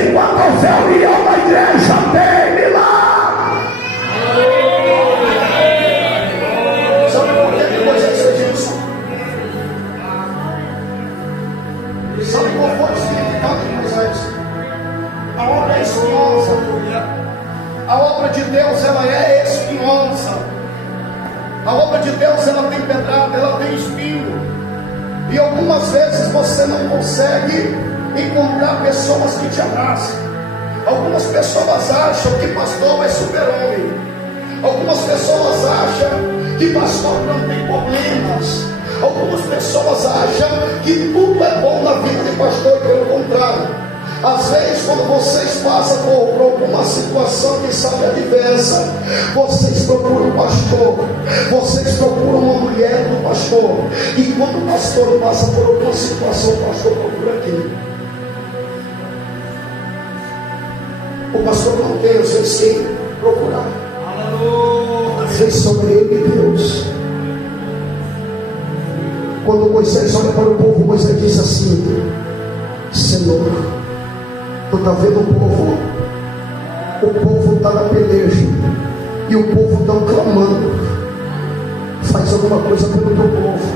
enquanto houver união na igreja, tem milagre. Sabe por que Moisés fez isso? Sabe qual foi o significado de Moisés? A obra é espinhosa. A obra de Deus, ela é espinhosa. A obra de Deus, ela tem pedrada, ela tem espinho. E algumas vezes você não consegue encontrar pessoas que te abracem. Algumas pessoas acham que pastor é super-homem. Algumas pessoas acham que pastor não tem problemas. Algumas pessoas acham que tudo é bom na vida de pastor, e pelo contrário. Às vezes, quando vocês passam por alguma situação que sabe adversa, vocês procuram um pastor, vocês procuram uma mulher do pastor. E quando o pastor passa por alguma situação, o pastor procura quem? O pastor não tem, às vezes, quem procurar. Às vezes são ele e Deus. Quando Moisés olha para o povo, Moisés diz assim: Senhor, tu está vendo o povo? O povo está na peleja e o povo está clamando. Faz alguma coisa pelo teu povo.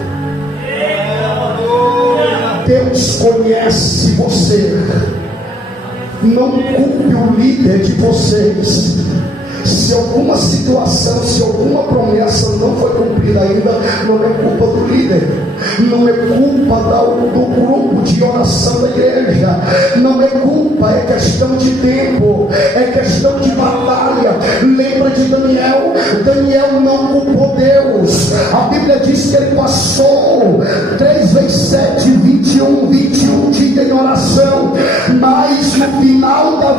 Deus conhece você. Não culpe o líder de vocês. Se alguma situação, se alguma promessa não foi cumprida ainda, não é culpa do líder, não é culpa do grupo de oração da igreja, não é culpa, é questão de tempo, é questão de batalha. Lembra de Daniel? Daniel não culpou Deus. A Bíblia diz que ele passou 3 vezes 7, 21 dias em oração, mas no final da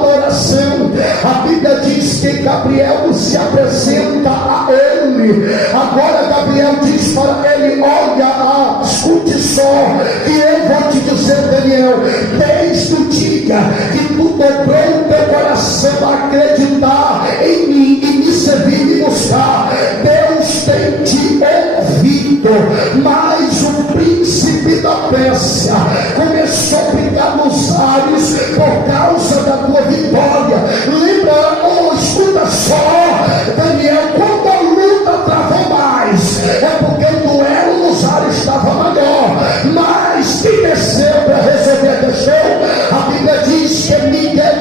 oração, a Bíblia diz que Gabriel se apresenta a ele. Agora Gabriel diz para ele: olha, escute só, que eu vou te dizer, Daniel, desde o dia que tu dobrou o teu coração a acreditar em mim e me servir e me buscar, Deus tem te ouvido. Mas o príncipe da Pérsia começou a brigar nos ares por causa da tua vitória. Lembra, escuta só, Daniel, quando a luta travou mais, é porque o duelo nos ares estava maior. Mas quem desceu para resolver a questão? A Bíblia diz que Miguel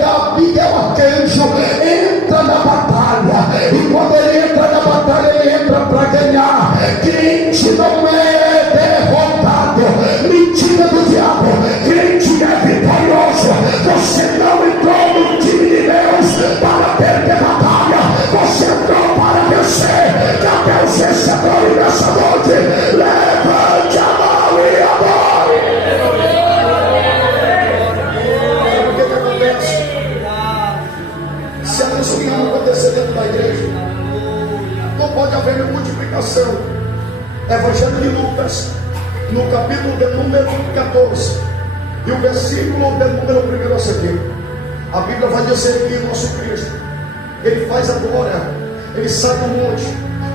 da igreja. Não pode haver multiplicação. Evangelho de Lucas, no capítulo de número 14, e o versículo de número 1 a seguir, a Bíblia vai dizer que nosso Cristo, ele faz a glória, ele sai do monte,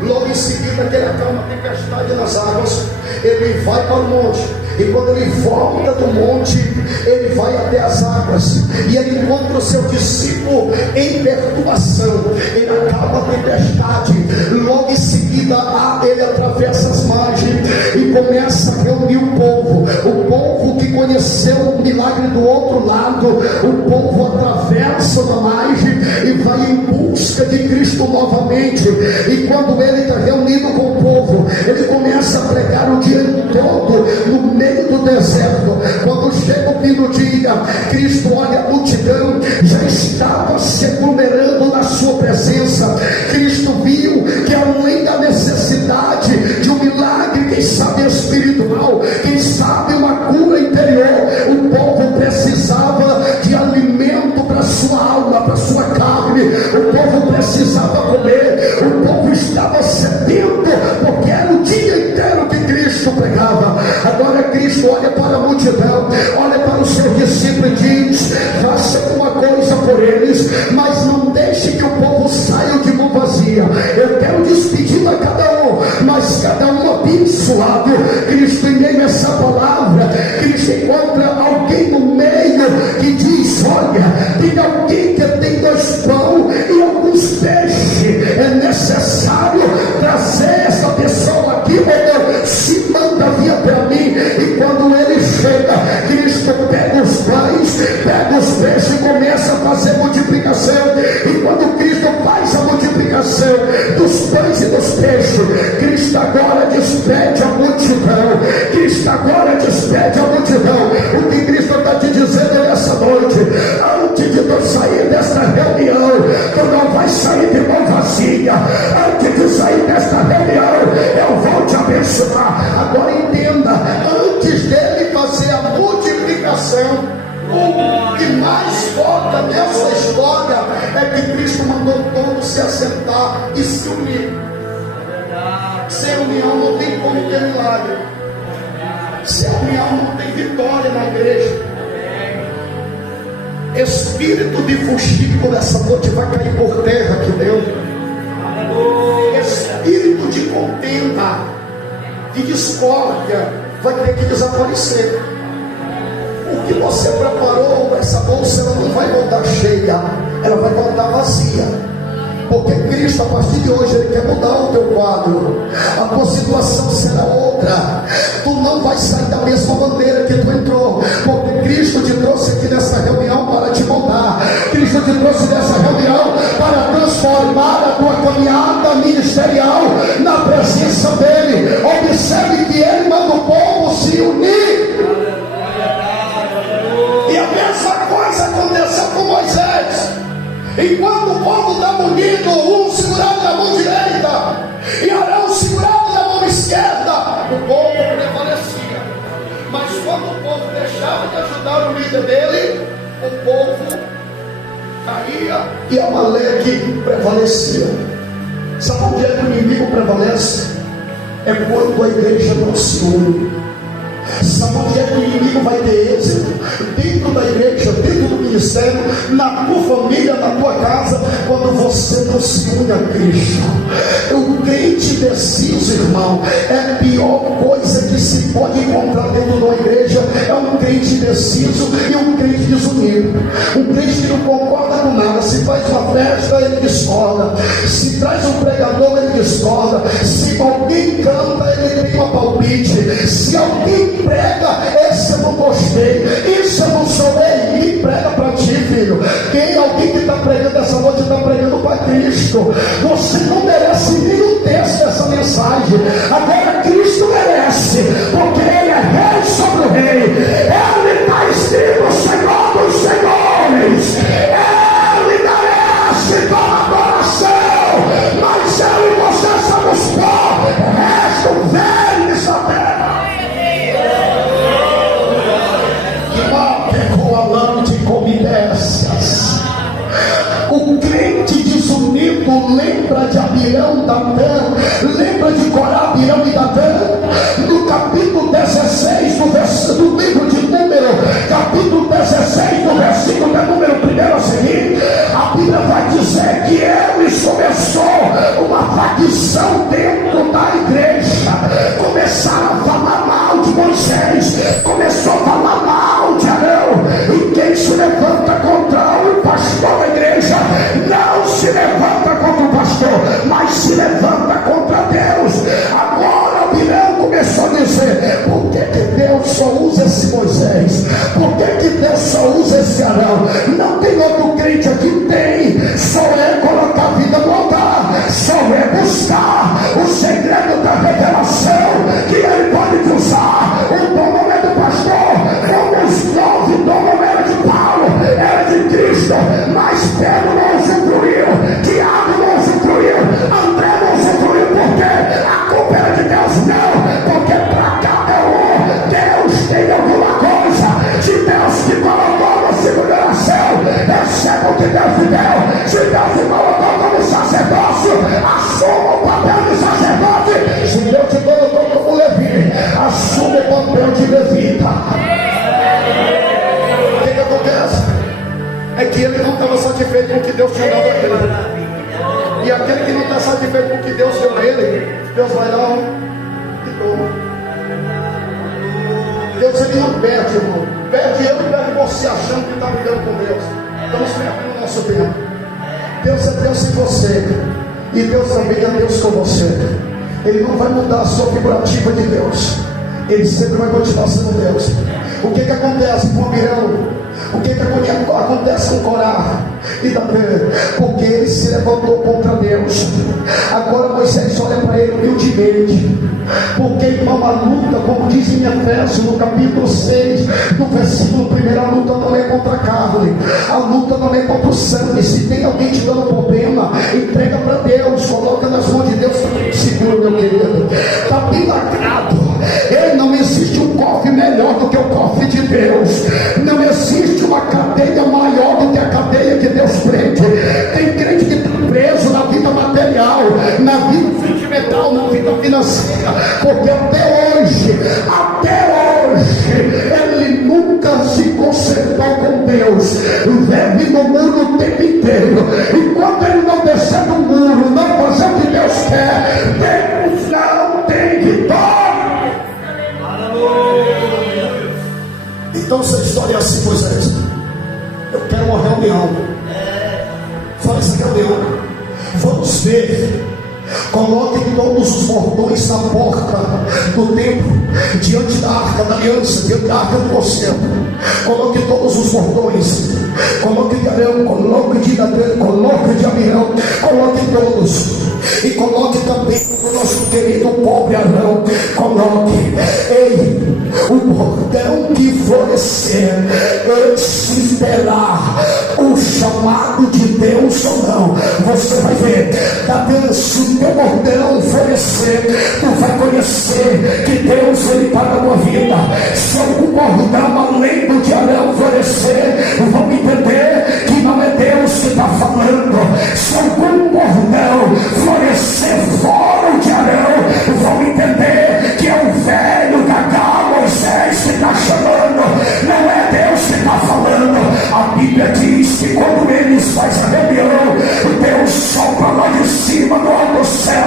logo em seguida que ele acalma a tempestade nas águas, ele vai para o monte, e quando ele volta do monte, ele vai até as águas, e ele encontra o seu discípulo em perturbação, ele acalma a tempestade, logo em seguida ele atravessa as margens, e começa a reunir o povo que conheceu o milagre do outro lado, o povo atravessa a margem, e vai em busca de Cristo novamente, e quando ele está reunido com o povo, ele começa a pregar o dia todo, no meio do deserto. Quando chega o fim do dia, Cristo olha a multidão, já estava se aglomerando na sua presença. Cristo viu que além da necessidade de um milagre, quem sabe espiritual, quem sabe uma cura interior, o povo precisava de alimento para sua alma, para sua carne. O povo precisava comer, o povo estava sedento, porque era o dia inteiro que Cristo pregava. Agora Cristo olha para a multidão, olha para os seus discípulos e diz: faça uma coisa por eles, mas não deixe que o povo saia de mão vazia. Eu quero despedir a cada um, mas cada um abençoado. Cristo, em meio a essa palavra, Cristo encontra alguém no meio que diz: olha, tem alguém que tem 2 pães e alguns peixes, é necessário trazer essa pessoa aqui, porque se manda via para mim. E quando ele chega, Cristo pega os pães, pega os peixes e começa a fazer multiplicação. E quando Cristo faz a multiplicação dos pães e dos peixes, Cristo agora despede a multidão. Cristo agora despede a multidão. O que Cristo está te dizendo nessa noite: antes de tu sair desta reunião, tu não vai sair de mão vazia. Antes de sair desta reunião, eu vou te abençoar. Agora entenda, antes dele fazer a multiplicação, o que mais foca nessa história é que Cristo mandou todos se assentar e se unir. Sem união não tem como ter milagre. Sem união não tem vitória na igreja. Espírito de fuxico nessa noite vai cair por terra aqui dentro. Espírito de contenda, de discórdia, vai ter que desaparecer. O que você preparou, essa bolsa, ela não vai voltar cheia, ela vai voltar vazia. Porque Cristo, a partir de hoje, Ele quer mudar o teu quadro. A tua situação será outra. Tu não vai sair da mesma maneira que tu entrou, porque Cristo te trouxe aqui nessa reunião para te mudar. Cristo te trouxe nessa reunião para transformar a tua caminhada ministerial na presença dEle. Observe que Ele manda o povo se unir. E a mesma coisa aconteceu com Moisés. Enquanto o povo estava unido, um segurado na mão direita e Arão segurado na mão esquerda, o povo prevalecia. Mas quando o povo deixava de ajudar o líder dele, o povo caía e Amaleque prevalecia. Sabe onde é que o inimigo prevalece? É quando a igreja não se une. Sabe onde é que o inimigo vai ter êxito? Dentro da igreja, dentro do ministério, na tua família, na tua casa, quando você não se une a Cristo. O crente deciso, irmão, é a pior coisa que se pode encontrar dentro de uma igreja. É um crente deciso e um crente desunido. Um crente que não concorda com nada. Se faz uma festa, ele discorda. Se traz um pregador, ele discorda. Se alguém canta, ele tem uma palpite. Se alguém prega, esse eu não gostei, isso eu não sou bem. E prega para ti, filho. Alguém que está pregando essa noite está pregando para Cristo. Você não merece nem um terço dessa mensagem. Agora Cristo merece, porque Ele é rei sobre o rei. Ele está escrito Senhor dos senhores. Ele merece toda adoração. Mas eu e você somos pó, resto velho dessa terra. O crente desunido Tu lembra de Abirão, Datã? Lembra de Corá, Abirão e Datã? No capítulo 16 do livro de Número, capítulo 16 do versículo de número 1 a seguir, a Bíblia vai dizer que eles começou uma facção dentro da igreja, começaram a falar mal de Moisés, começou a falar mal de Arão, e quem se levanta contra o pastor da igreja não se levanta contra o pastor, mas se levanta contra Deus. Agora Abirão começou a dizer: por que Deus só usa esse Moisés? Por que Deus só usa esse Arão? Não tem outro crente aqui? Tem. Só é colocar a vida no altar, só é buscar o segredo da revelação que ele pode te usar. O dom não é do pastor, Romanos 9, o dom não era de Paulo, era de Cristo, mas Pedro não usufruiu, Tiago não usufruiu, André não usufruiu, porque a culpa era de Deus? Não, porque para cada um Deus tem alguma coisa. Se Deus te colocou no segundo geração, receba o que Deus te deu. Se Deus te colocou como sacerdócio, assuma o papel de sacerdote. Se Deus te colocou como Levi, assuma o papel de levita. O que acontece? É que ele não estava satisfeito com o que Deus tinha dado a ele. E aquele que não está satisfeito com o que Deus deu a ele, Deus vai lá e toma. Deus, ele não perde, irmão. Perde eu e perde você achando que está brigando com Deus. Estamos perdendo o nosso tempo. Deus é Deus em você, e Deus também é Deus com você. Ele não vai mudar a sua figurativa de Deus, ele sempre vai continuar sendo Deus. O que acontece com Abirão? O que acontece com Corá e Datã? Porque ele se levantou contra Deus. Agora Moisés olha para ele humildemente, porque, irmão, a luta, como diz em Efésios no capítulo 6, no versículo 1, a luta não é contra a carne, a luta não é contra o sangue. Se tem alguém te dando problema, entrega para Deus, coloca nas mãos de Deus, segura, meu querido. Está bem lacrado. Não existe um cofre melhor do que o cofre de Deus. Não existe uma cadeia maior do que a cadeia que Deus prende. Tem crente que está preso na vida material, na vida sentimental, na vida financeira, porque até hoje ele nunca se consertou com Deus. Vive no muro o tempo inteiro, e quando ele não descer do muro, não fazer o que Deus quer, Deus não tem vitória. Então, se a história é assim, Moisés, eu quero uma reunião. Fala essa reunião. Vamos ver. Coloque todos os portões na porta do templo, diante da arca da aliança, diante da arca do concerto. Coloque todos os portões. Coloque de Arão, coloque de Datã, coloque de Abirão, coloque todos. E coloque também o nosso querido pobre Arão. Coloque. Ei, o portão que florescer, antes de esperar o chamado de Deus ou não, você vai ver. Datã, se o teu bordão florescer, tu vai conhecer que Deus, ele está na tua vida. Se algum bordão além do de Arão florescer, vão entender que não é Deus que está falando. Se algum bordão florescer fora de Arão, vão entender que é o velho Gagá Moisés que está chamando. Não é Deus que está falando. A Bíblia diz que quando eles fazem a reunião, Deus sopra lá de cima do alto céu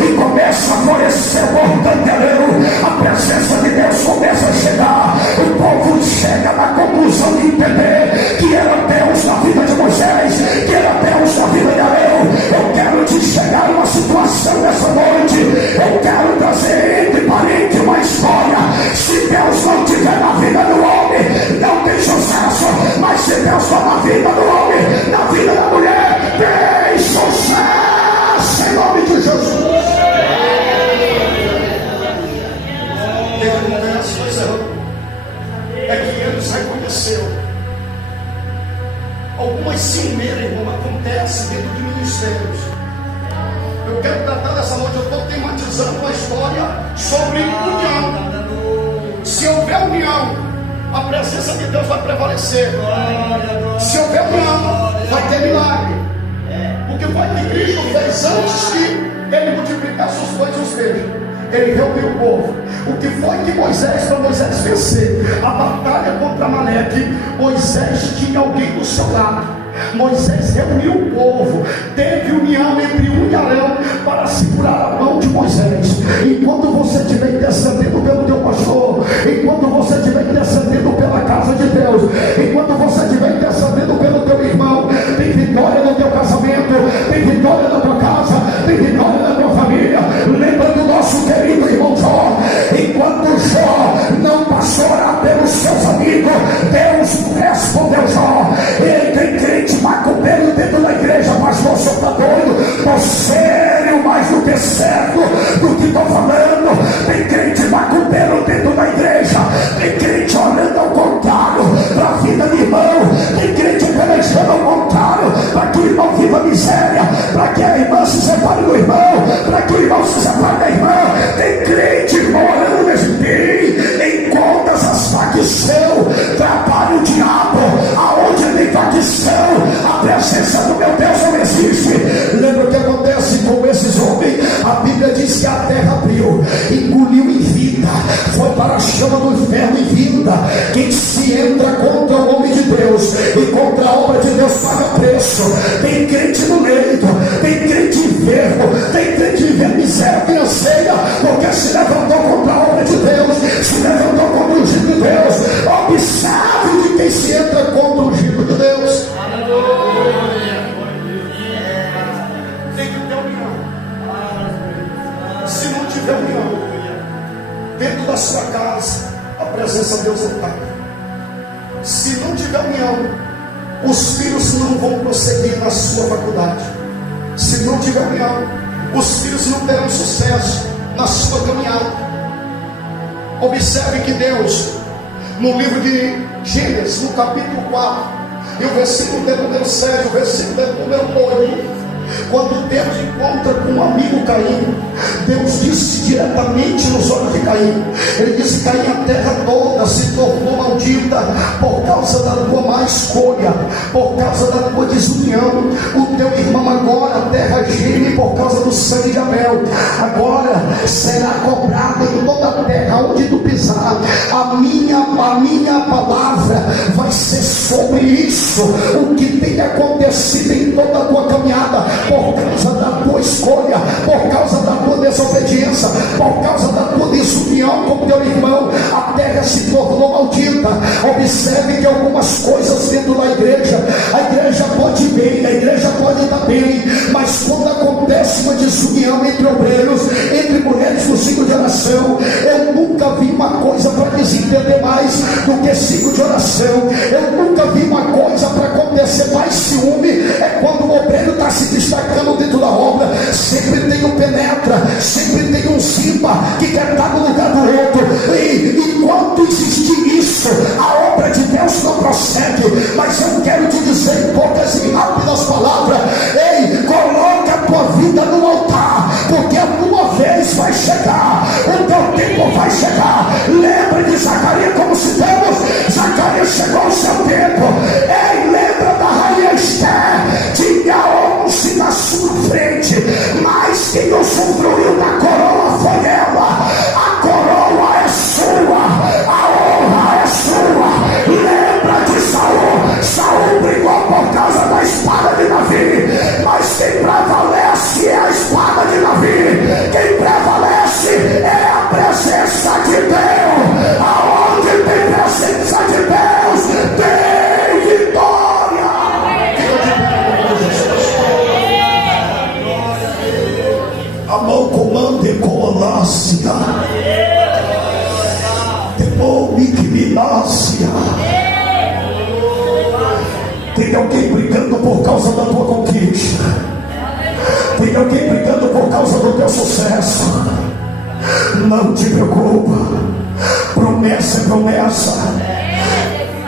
e começa a florescer o bordão de Arão. A presença de Deus começa a chegar. O povo chega na conclusão de entender que era Deus na vida de Moisés, que era Deus na vida de Arão. Eu quero te chegar numa situação nessa noite. Eu quero trazer entre parentes uma história. Se Deus não tiver na vida do homem, não tem sucesso. Mas se Deus for na vida do homem, na vida da mulher, tem sucesso em nome de Jesus. É que eles reconheceram. Algumas cimeiras, irmão, acontecem dentro de ministérios. Eu quero tratar dessa noite, eu estou tematizando uma história sobre união. Se houver união, a presença de Deus vai prevalecer. Se houver união, vai ter milagre. O que foi que Cristo fez Mas antes que ele multiplicasse os pães e os peixes, ele reuniu o povo. O que foi que para Moisés vencer a batalha contra Amaleque? Moisés tinha alguém do seu lado. Moisés reuniu o povo, teve união entre e Arão para segurar a mão de Moisés. Enquanto você estiver intercedendo pelo teu pastor, enquanto você estiver intercedendo pela casa de Deus, enquanto você estiver intercedendo pelo teu irmão, tem vitória no teu casamento, tem vitória na tua casa, tem vitória na tua família. Lembra do nosso querido irmão Jó? Enquanto Jó não passou a orar pelos seus amigos, Deus respondeu Jó. Ele tem crente macumbeiro dentro da igreja, pastor, o senhor está doido? Estou sério mais do que certo do que estou falando. Tem crente macumbeiro dentro da igreja, tem crente olhando ao contrário para a vida do irmão, tem crente pelejando ao contrário para que o irmão viva miséria, para que a irmã se separe do irmão, para que o irmão se separe da irmã. Tem crente, irmão, olhando mesmo bem em contas as facções, trabalha o diabo aonde tem facção, a presença do meu Deus não existe. Lembra o que acontece com esses homens? A Bíblia diz que a terra abriu, engoliu em vida, foi para a chama do inferno em vida. Quem se entra contra o homem de Deus e contra a obra de Deus paga preço. Tem crente no leito, tem crente enfermo, tem crente vivendo miséria financeira, porque se levantou contra a obra de Deus, se levantou contra o ungido de Deus. Observe de quem se entra contra o ungido de Deus. Tem que ter união. Se não tiver união dentro da sua casa, a presença de Deus não está. Se não tiver união, os filhos não vão prosseguir na sua faculdade. Se não tiver união, os filhos não terão sucesso na sua caminhada. Observe que Deus, no livro de Gênesis, no capítulo 4, e o versículo número 7, o versículo número 8, quando Deus encontra com um amigo Caim, Deus disse diretamente nos olhos de Caim, ele disse: Caim, a terra toda se tornou maldita por causa da tua má escolha, por causa da tua desunião. O teu irmão agora, a terra geme por causa do sangue de Abel. Agora será cobrada em toda a terra onde tu pisar. A minha palavra vai ser sobre isso. O que tem acontecido em toda a tua caminhada, por causa da tua escolha, por causa da tua desobediência, por causa da tua desunião com teu irmão, a terra se tornou maldita. Observe que algumas coisas dentro da igreja, a igreja pode ir bem, a igreja pode estar bem, mas quando acontece uma desunião entre obreiros, entre mulheres no ciclo de oração, eu nunca vi uma coisa para desentender mais do que ciclo de oração. Eu nunca vi uma coisa para acontecer mais ciúme, é quando o obreiro está se destacando dentro da obra. Sempre tem um penetra, sempre tem um zimba que quer estar no lugar do outro, e enquanto existir isso, a obra de Deus não prossegue. Mas eu quero te dizer em poucas e rápidas palavras: ei, coloca a tua vida no altar, porque a tua vez vai chegar, o teu tempo vai chegar. Lembre de Zacarias, como citamos, Zacarias chegou ao seu tempo. Ei, lembra da rainha Esther, tinha 11 na sua frente, mas quem usufruiu da coroa foi ela. A coroa é sua, a honra é sua. Lembra de Saul? Saul brigou por causa da espada de Davi, mas quem prevalece é a espada de Davi. Quem prevalece é a presença de Deus. Aonde tem presença de Deus, tem vitória. A mão comanda e colácia, temor e ignácia. Tem alguém brigando por causa da tua conquista, tem alguém brigando por causa do teu sucesso. Não te preocupa, promessa é promessa.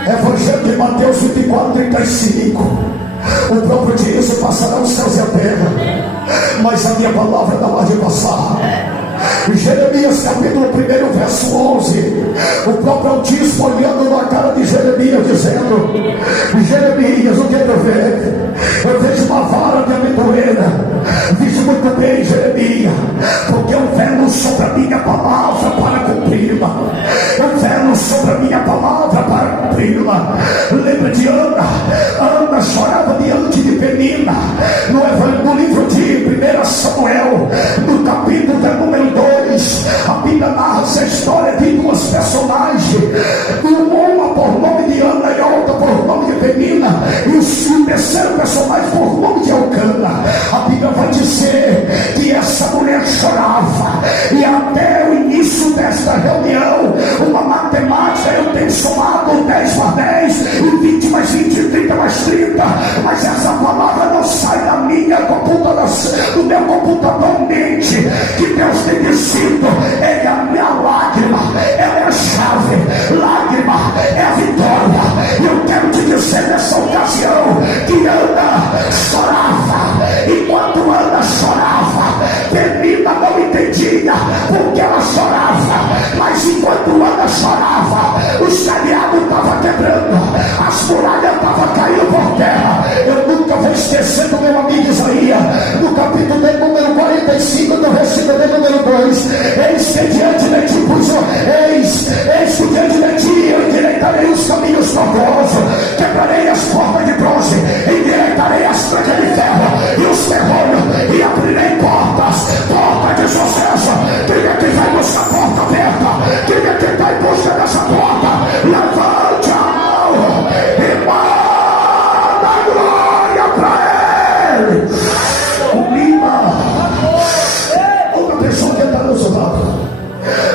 Evangelho de Mateus 24:35, o próprio diz: passarão os céus e a terra, mas a minha palavra não há de passar. Jeremias capítulo 1, verso 11, o próprio Altíssimo olhando na cara de Jeremias, dizendo: Jeremias, o que eu vejo? Eu vejo uma vara de amendoeira, vejo chorava. E até o início desta reunião, uma matemática, eu tenho somado 10 mais 10, e 20 mais 20, 30 mais 30. Mas essa palavra não sai da minha computação, do meu computador mente, que Deus tem dito. Ele é a minha lágrima, ela é a chave. Lágrima é a vitória. E eu quero te dizer nessa ocasião que Ana chorava. Enquanto Ana chorava, Penina não entendia porque ela chorava. Mas enquanto Ana chorava, os telhados estavam quebrando, as muralhas estavam caindo por terra. Eu nunca vou esquecer do meu amigo Isaías, no capítulo de número 45, do versículo de número 2. Eis que diante de ti pus, eis que diante de ti eu endireitarei os caminhos tortuosos, quebrarei as portas de bronze, endireitarei as trancas de ferro e os ferrolhos, e abrirei portas de sucesso. Quem é que vai buscar a porta aberta? Quem é que está em busca dessa porta? Levante a mão e manda glória para Ele. Outra pessoa que está no seu lado,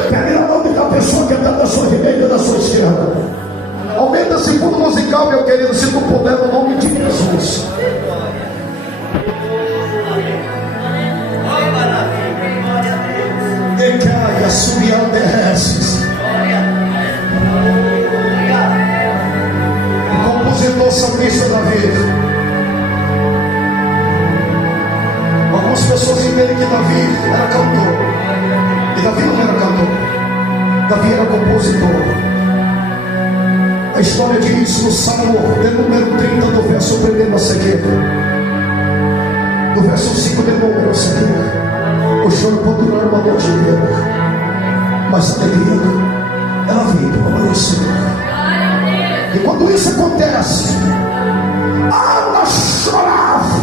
pegue a mão da pessoa que está na sua direita e na sua esquerda. Aumenta esse fundo musical, meu querido, se tu puder, no nome de Jesus. E caia, subiam desces. Compositor salmista Davi. Algumas pessoas entendem que Davi era cantor, e Davi não era cantor, Davi era compositor. A história diz no Salmo de número 30, do verso 1 a seguir, do verso 5 de número a seguir: o choro pode durar uma noite inteira, mas a alegria ela vem pela manhã cedo. E quando isso acontece, Ana chorava,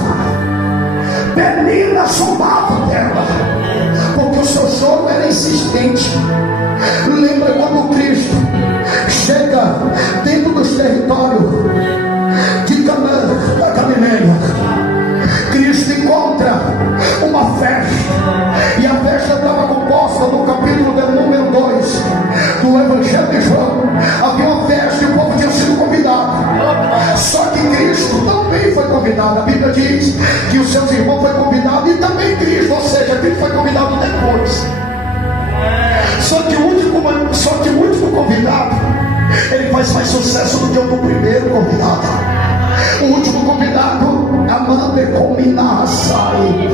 Penina zombava dela, porque o seu choro era insistente. Lembra quando Cristo chega dentro dos territórios de Canaã, da Galileia? Cristo encontra uma festa, e a festa estava composta no capítulo de número 2 do Evangelho de João. Havia uma festa e o povo tinha sido convidado, só que Cristo também foi convidado. A Bíblia diz que os seus irmãos foram convidados, e também Cristo, ou seja, Cristo foi convidado depois. Só que o último convidado, ele faz mais sucesso do que o primeiro convidado. O último convidado, Amanda Cominasai,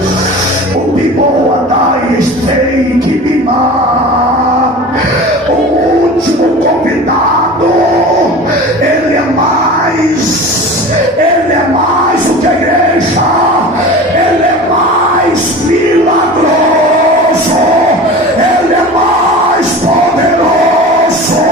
o Bimoa Dais tem que mimar. O último convidado, ele é mais do que a igreja, ele é mais milagroso, ele é mais poderoso.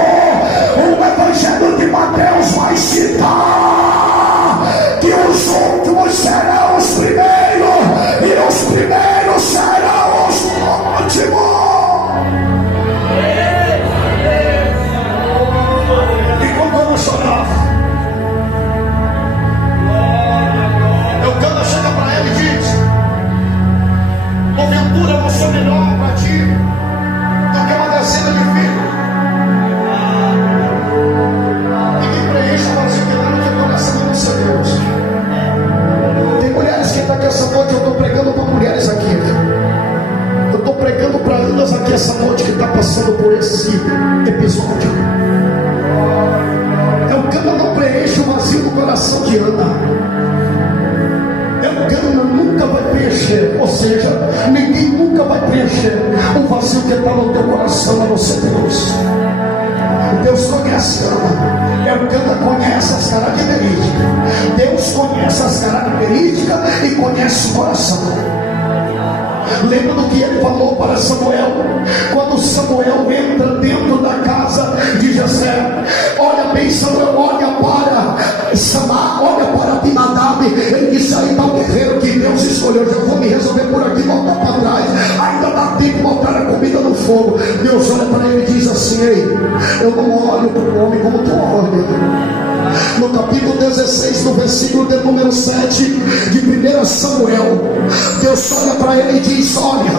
O Evangelho de Mateus vai citar que os últimos serão os primeiros, e os primeiros serão os últimos. E quando Ana chorava, Eucana chega para ela e diz: porventura não sou melhor para ti do que uma dezena de filhos? Ninguém preenche o vazio que dá no teu coração e no seu Deus. Tem mulheres que estão aqui essa noite. Eu estou pregando para mulheres aqui. Eu estou pregando para Anas aqui essa noite que está passando por esse episódio. Eucana não preenche o vazio do coração de Ana. Eucana nunca vai preencher, ou seja, ninguém nunca vai preencher o vazio que está no teu coração, a não ser Deus. Deus conhece Ana. Eucana conhece as características. Deus conhece as características e conhece o coração. Lembra do que ele falou para Samuel? Quando Samuel entra dentro da casa de Jessé: olha bem, Samuel, olha para Samar, olha para Abinadab. Ele disse: aí está o guerreiro que Deus escolheu. Já vou me resolver por aqui, voltar para trás. Ainda dá tempo de botar a comida no fogo. Deus olha para ele e diz assim: ei, eu não olho para o homem como tu olha. no capítulo 16, no versículo de número 7 de 1 Samuel, Deus olha para ele e diz: olha,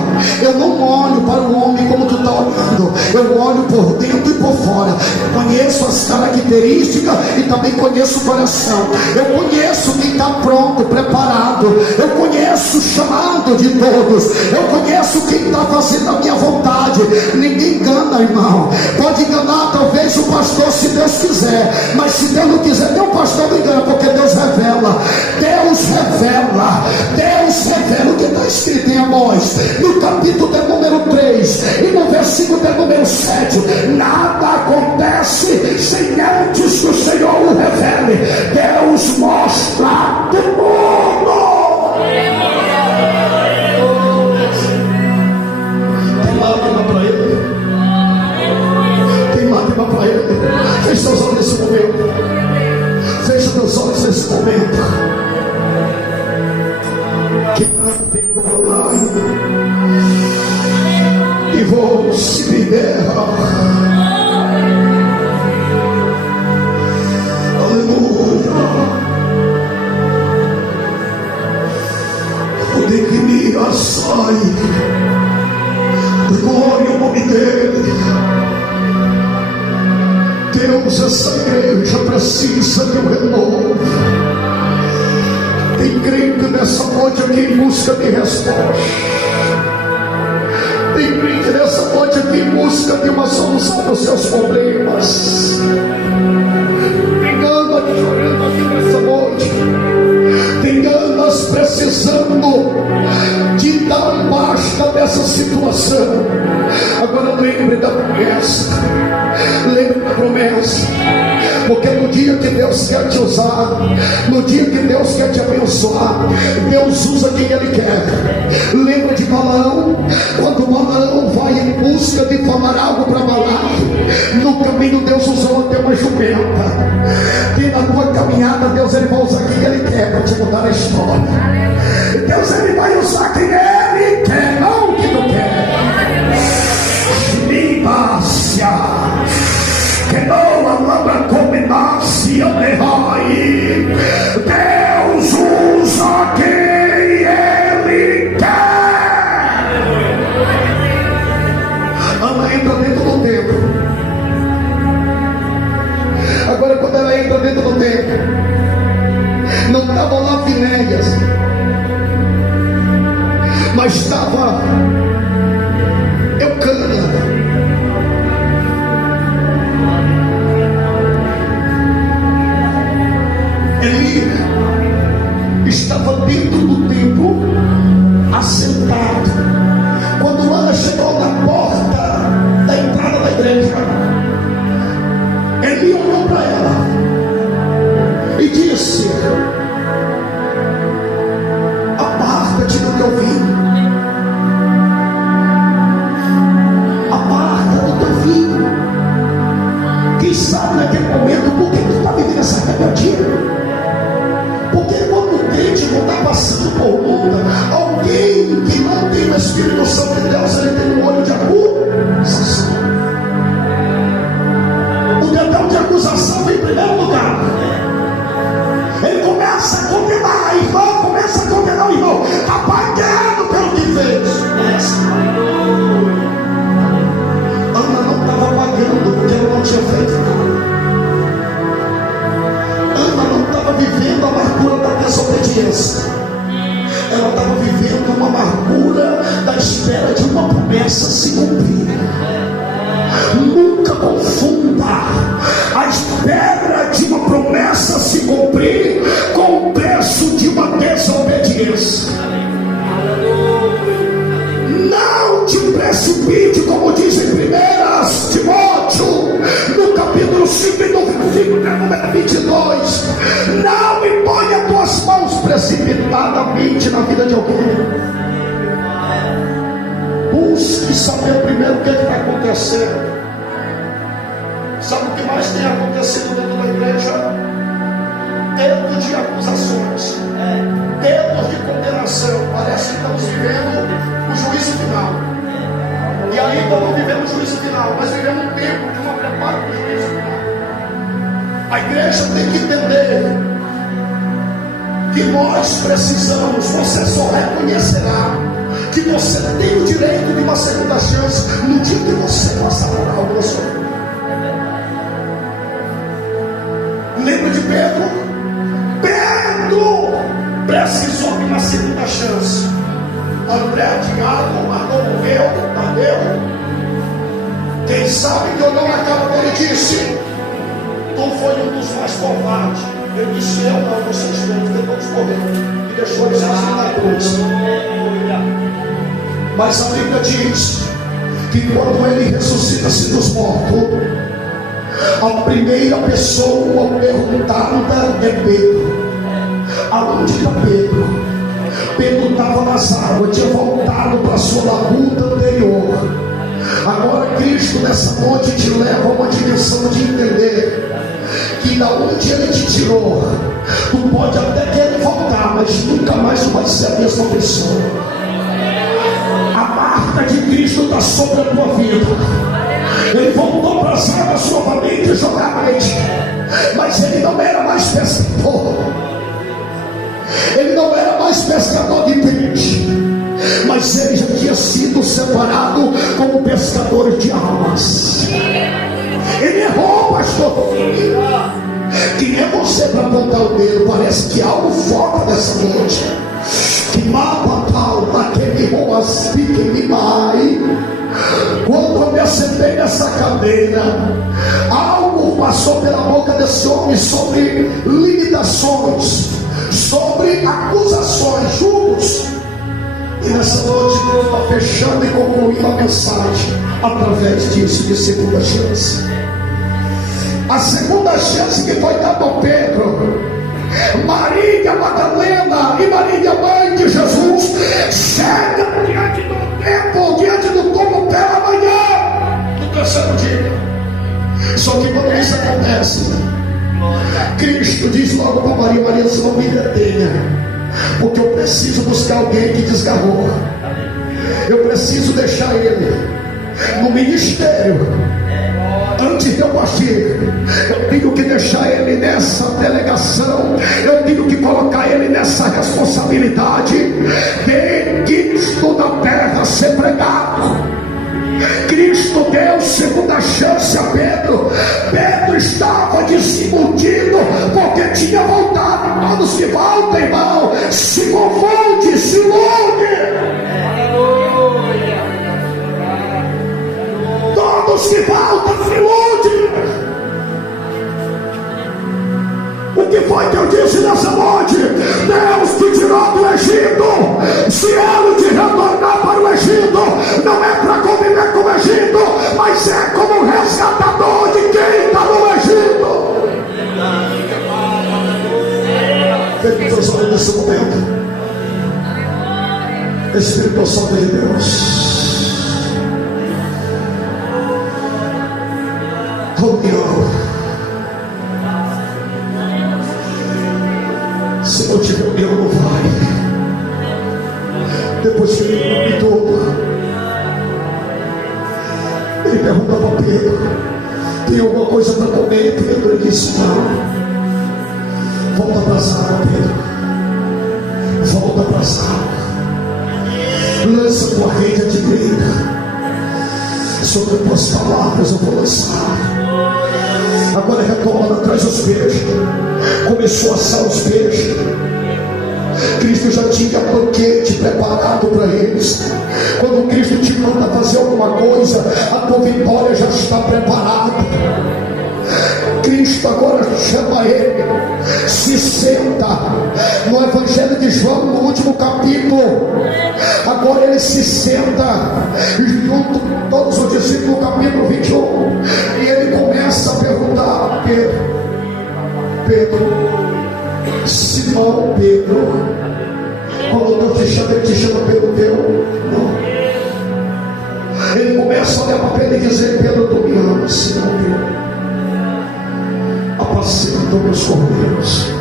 eu não olho para o homem como tu está olhando, eu olho por dentro e por fora, eu conheço as características e também conheço o coração, eu conheço quem está pronto, preparado, eu conheço o chamado de todos, eu conheço quem está fazendo a minha vontade. Ninguém engana, irmão. Pode enganar talvez o pastor, se Deus quiser, mas se Deus não quiser, nem o pastor não engana, porque Deus revela. Deus revela. Deus revela o que está escrito em Amós, no capítulo de número 3 e no versículo de número 7. Nada acontece sem antes que o Senhor o revele. Deus mostra do mundo. Tem lágrima para ele. Tem lágrima para ele. Feche seus olhos nesse momento. Feche teus olhos nesse momento. Que e vou se viver. Aleluia. O de que me assai, glória ao nome dele. Deus, essa igreja precisa de um renovo. Tem crente nessa noite aqui em busca de resposta. Tem crente nessa noite aqui em busca de uma solução dos seus problemas. Tem almas chorando aqui nessa noite. Tem almas precisando de dar um basta dessa situação. Agora lembre da promessa. Lembre da promessa. Porque no dia que Deus quer te usar, no dia que Deus quer te abençoar, Deus usa quem Ele quer. Lembra de Balaão? Quando Balaão vai em busca de falar algo para Balaque, no caminho Deus usou até uma jumenta. E na tua caminhada Deus ele vai usar quem Ele quer para te mudar a história. Deus ele vai usar quem Ele quer, não o que tu quer. Libácia que não a lama combinasse a derrai. Deus usa quem Ele quer. Ela entra dentro do templo. Agora quando ela entra dentro do templo, não estava lá Finéias, mas estava Eucana. Ele estava dentro do templo, assentado. Quando Ana chegou na porta da entrada da igreja, ele olhou para ela e disse: aparta-te do teu vinho, aparta do teu vinho. Quem sabe naquele momento por que tu está vivendo essa rebeldia? Porque quando o crente não está passando por luta, alguém que não tem o Espírito Santo de Deus, ele tem um olho de acusação. O dedão de acusação vem em primeiro lugar. Ele começa a condenar, irmão, começa a condenar o irmão. Está pagando pelo que fez. Ana não estava pagando porque ela não tinha feito nada. Vivendo a amargura da desobediência. Ela estava vivendo uma amargura da espera de uma promessa se cumprir. Nunca confunda a espera de uma promessa se cumprir com o preço de uma desobediência. Não te precipite, como diz em 1 Timóteo, no capítulo 5 e no versículo número 22. Não imponha as tuas mãos precipitadamente na vida de alguém. Busque saber primeiro o que está acontecendo. Sabe o que mais tem acontecido dentro da igreja? Dedos de acusações, dedos de condenação. Parece que estamos vivendo o juízo final. E ainda não vivemos o juízo final, mas vivemos um tempo de uma preparo para o juízo final. A igreja tem que entender que nós precisamos, você só reconhecerá que você tem o direito de uma segunda chance no dia que você passar por algo na sua vida. Lembra de Pedro? Pedro precisou de uma segunda chance. André, Tiago, Marcão morreu, Tadeu. Quem sabe que eu não acabo, ele disse: tu foi um dos mais covardes. Ele disse: eu não, vocês todos, todos morreram. E deixou eles assim na cruz. Mas a Bíblia diz que quando ele ressuscita-se dos mortos, a primeira pessoa perguntada é Pedro. Aonde está Pedro? Pedro estava nas águas, tinha voltado para a sua labuta anterior. Agora Cristo nessa noite te leva a uma direção de entender que da onde ele te tirou, tu pode até querer voltar, mas nunca mais vai ser a mesma pessoa. A marca de Cristo está sobre a tua vida. Ele voltou para as águas novamente jogamente, mas ele não era mais pescador. Ele não era mais pescador de peixe, mas ele já tinha sido separado como pescador de almas. Ele errou, pastor. Quem é você para apontar o dedo? Parece que algo foca dessa noite. Que mapa tal, aquele roas pique me mai. Quando eu me assentei nessa cadeira, algo passou pela boca desse homem sobre limitações, sobre acusações, julgos. E nessa noite Deus está fechando e concluindo a mensagem através disso, de segunda chance. A segunda chance que foi dada a Pedro, Maria Madalena e Maria mãe de Jesus chega diante do templo, diante do túmulo pela manhã do terceiro dia. Só que quando isso acontece, Cristo diz logo para Maria: Maria, você não me detenha, porque eu preciso buscar alguém que desgarrou. Eu preciso deixar ele no ministério. Antes de eu partir, eu tenho que deixar ele nessa delegação, eu tenho que colocar ele nessa responsabilidade de Cristo na terra ser pregado. Cristo deu segunda chance a Pedro. Pedro estava desiludido porque tinha voltado. Todos que voltam, irmão, se confunde, se ilude. Todos que voltam, se ilude. O que foi que eu disse nessa noite? Deus te tirou do Egito. Se ele te retornar para o Egito, não é para conviver com o Egito, mas é como resgatador de quem está no Egito. Feche teus olhos nesse momento. Espírito Santo de Deus, união. Se não tiver união, não vai. Depois que ele convidou, ele perguntou para Pedro: tem alguma coisa para comer? Pedro, ele disse: não. Volta para a sala, Pedro. Volta para a sala. Lança tua rede à direita. Sobre as tuas palavras eu vou lançar. Agora retoma, traz os peixes. Começou a assar os peixes. Cristo já tinha banquete preparado para eles. Quando Cristo te manda fazer alguma coisa, a tua vitória já está preparada. Cristo agora chama ele, se senta. No Evangelho de João, no último capítulo, agora ele se senta junto com todos os discípulos, no capítulo 21, e ele começa a perguntar: Pedro, Simão Pedro, quando Deus te chama, ele te chama pelo teu nome. Ele começa a olhar para Pedro e dizer: Pedro, tu me amas, Simão Pedro, apacenta meus cordeiros.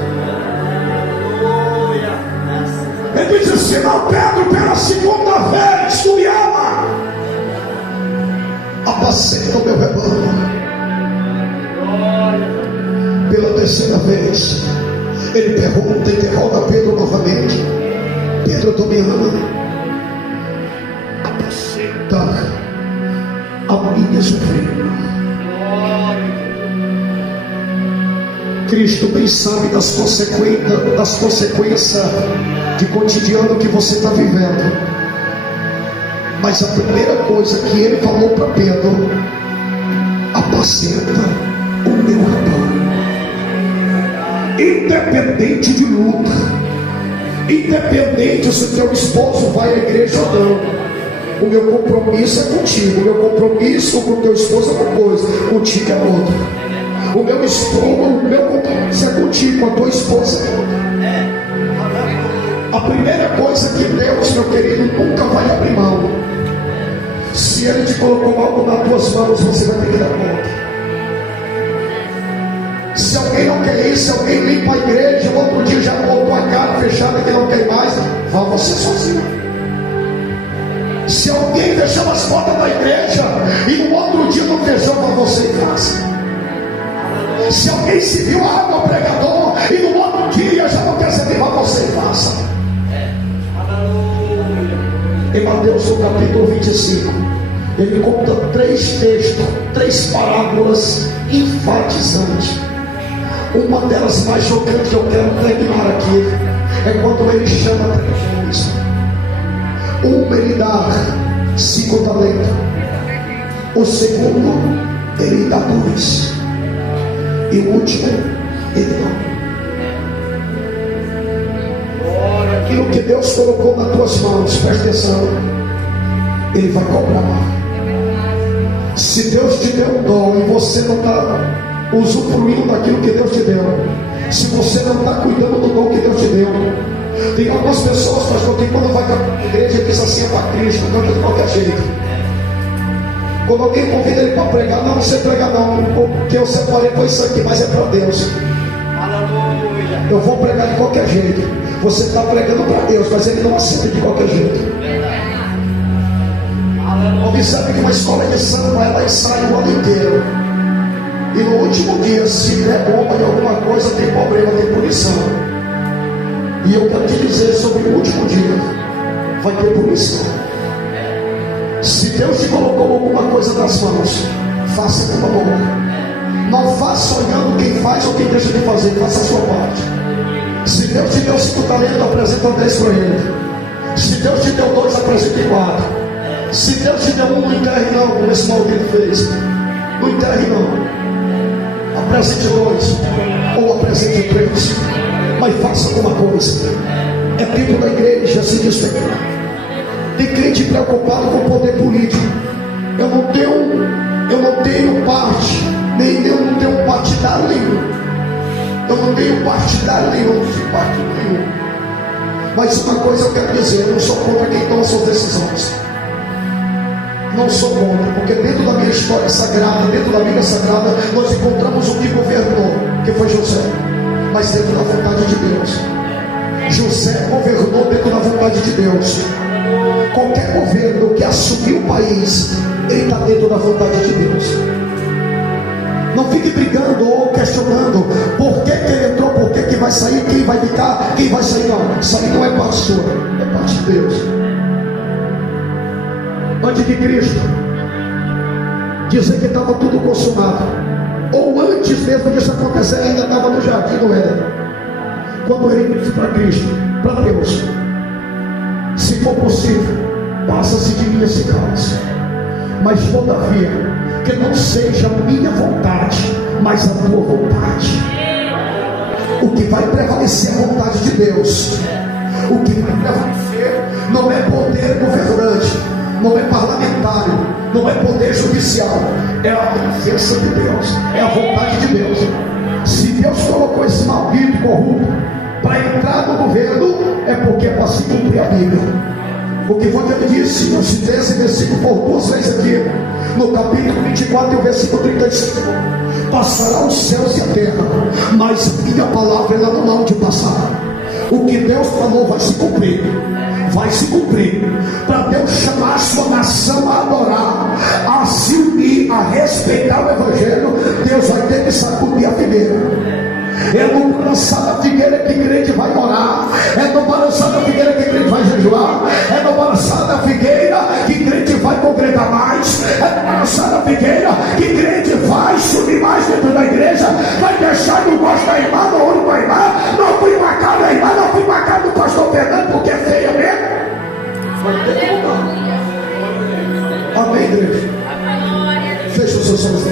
Ele diz assim: Simão Pedro, pela segunda vez tu me ama, apacenta o meu rebanho. Pela terceira vez, ele pergunta e interroga Pedro novamente: Pedro, tu me ama? Apacenta a minha ovelhas. Cristo bem sabe das consequências de cotidiano que você está vivendo. Mas a primeira coisa que ele falou para Pedro: apacenta o meu rebanho. Independente de luta, independente se o teu esposo vai à igreja ou não, o meu compromisso é contigo. O meu compromisso com o teu esposo é uma coisa, contigo é outra. O meu compromisso é contigo, com a tua esposa é outra. A primeira coisa que Deus, meu querido, nunca vai abrir mão. Se Ele te colocou algo nas tuas mãos, você vai ter que dar conta. Se alguém não quer ir, se alguém limpa a igreja, o outro dia já botou a cara fechada que não quer mais, vá você sozinho. Se alguém fechou as portas da igreja e no outro dia não fechou, vá você e faça. Se alguém se viu água pregador e no outro dia já não quer servir, vá você e faça. Em Mateus no capítulo 25, ele conta 3 textos, 3 parábolas enfatizantes. Uma delas mais chocante que eu quero terminar aqui é quando ele chama 3 homens. Uma ele dá 5 talentos, o segundo ele dá 2 e o último ele não. Aquilo que Deus colocou nas tuas mãos, presta atenção, Ele vai cobrar. Se Deus te deu um dom e você não está usufruindo daquilo que Deus te deu, se você não está cuidando do dom que Deus te deu, tem algumas pessoas, pastor, que quando vai para a igreja diz assim: é para Cristo, canta de qualquer jeito. Quando alguém convida ele para pregar, não, você prega não, porque eu separei foi isso aqui, mas é para Deus. Eu vou pregar de qualquer jeito. Você está pregando para Deus, mas Ele não aceita de qualquer jeito. Observe que uma escola de samba, ela ensaia o ano inteiro, e no último dia, se der bomba em alguma coisa, tem problema, tem punição. E eu quero te dizer sobre o último dia, vai ter punição. Se Deus te colocou alguma coisa nas mãos, faça com amor. Não faça olhando quem faz ou quem deixa de fazer, faça a sua parte. Se Deus te deu 5 talentos, apresenta 10 para Ele. Se Deus te deu 2, apresente 4. Se Deus te deu 1, não enterre não, como esse maldito fez. Não enterre não. Apresente 2 ou apresente 3. Mas faça alguma coisa. É dentro da igreja, se despegar. Tem crente preocupado com o poder político. Eu não tenho parte, nem eu não tenho partidário nenhum. Eu não tenho partidário nenhum, não tenho partido nenhum. Mas uma coisa eu quero dizer: eu não sou contra quem toma suas decisões. Não sou contra, porque dentro da minha história sagrada, dentro da Bíblia Sagrada, nós encontramos o que governou, que foi José, mas dentro da vontade de Deus. José governou dentro da vontade de Deus. Qualquer governo que assumir o país, ele está dentro da vontade de Deus. Não fique brigando ou questionando por que ele entrou, por que vai sair, quem vai ficar, quem vai sair. Não, isso aí não é parte sua, é parte de Deus. Antes de Cristo dizer que estava tudo consumado, ou antes mesmo disso acontecer, ainda estava no jardim do Éden, quando ele disse para Cristo, para Deus: se for possível, passa-se de mim esse cálice, mas todavia que não seja a minha vontade, mas a tua vontade. O que vai prevalecer é a vontade de Deus. O que vai prevalecer não é poder governante, não é parlamentário, não é poder judicial, é a presença de Deus, é a vontade de Deus. Se Deus colocou esse maldito corrupto para entrar no governo, é porque é para se cumprir a Bíblia. O que foi que ele disse? Eu citei esse versículo por 2 vezes aqui, no capítulo 24 e o versículo 35. Passará os céus e a terra, mas a minha palavra ela não há de passar. O que Deus falou vai se cumprir. Vai se cumprir. Para Deus chamar a sua nação a adorar, a se unir, a respeitar o Evangelho, Deus vai ter que sacudir a fileira. É no balançar da figueira que crente vai orar. É no balançar da figueira que crente vai jejuar. É no balançar da figueira que crente vai congregar mais. É no balançar da figueira que crente vai subir mais dentro da igreja. Vai deixar no gosto da irmã, no olho da irmã. Não fui marcado da irmã, não fui marcado do pastor Fernando porque é feia mesmo. Vai ter que mudar. Amém, igreja. Fecha os seus olhos.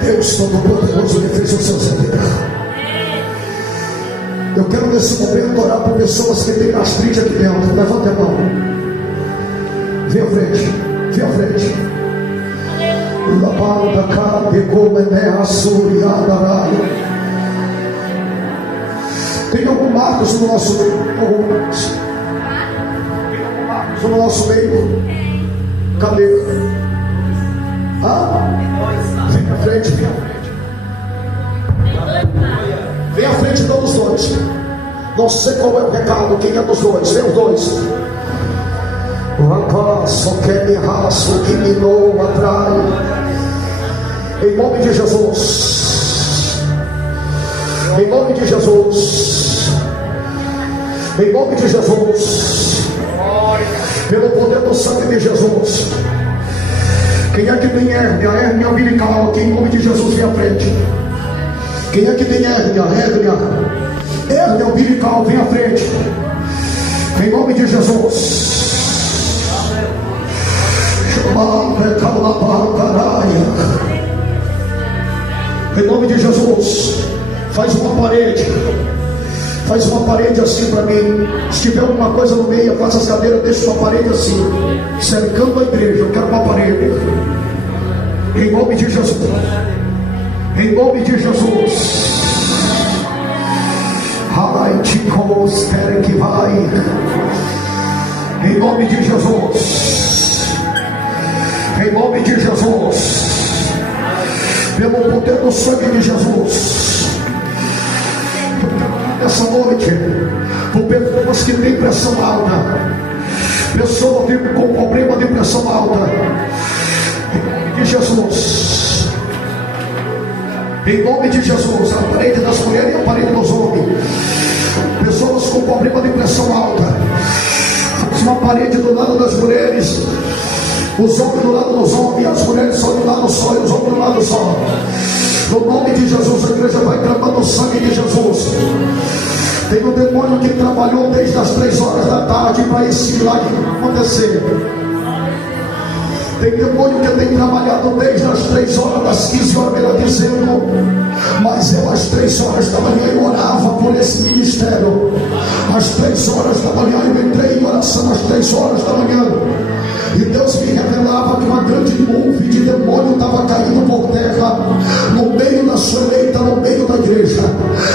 Deus Todo-Poderoso que fez os seus habitar. Eu quero nesse momento orar por pessoas que têm gastrite aqui dentro. Levante a mão. Vem à frente. Vem à frente. Labanda cara de comene assuriada. Tem algum Marcos no nosso meio? Algum Marcos no nosso meio? Cadê? Vem à frente, vem à frente. Vem à frente todos os dois. Não sei qual é o recado, quem é dos dois? Vem os dois. Só quer me raço que me não atrai. Em nome de Jesus. Em nome de Jesus. Em nome de Jesus. Pelo poder do sangue de Jesus. Quem é que tem hérnia umbilical aqui? Em nome de Jesus, vem à frente. Quem é que tem hérnia umbilical, vem à frente. Em nome de Jesus. Em nome de Jesus. Faz uma parede. Faz uma parede assim para mim. Se tiver alguma coisa no meio, faça as cadeiras, deixa uma parede assim, cercando a igreja. Eu quero uma parede. Em nome de Jesus. Em nome de Jesus. Que vai. Em nome de Jesus. Em nome de Jesus. Pelo poder do sangue de Jesus. Essa noite, por pessoas que têm pressão alta, pessoas com problema de pressão alta, em nome de Jesus, em nome de Jesus, a parede das mulheres e a parede dos homens, pessoas com problema de pressão alta, faz uma parede do lado das mulheres, os homens do lado dos homens, as mulheres só do lado só e os homens do lado só. No nome de Jesus, a igreja vai clamando o sangue de Jesus. Tem um demônio que trabalhou desde as 3 horas da tarde para esse milagre acontecer. Tem demônio que tem trabalhado desde as 3 horas, das 15 horas, melhor dizendo. Mas eu às 3 horas da manhã eu orava por esse ministério. Às 3 horas da manhã eu entrei em oração às 3 horas da manhã. E Deus me revelava que uma grande nuvem de demônio estava caindo por terra, no meio da sua eleita, no meio da igreja.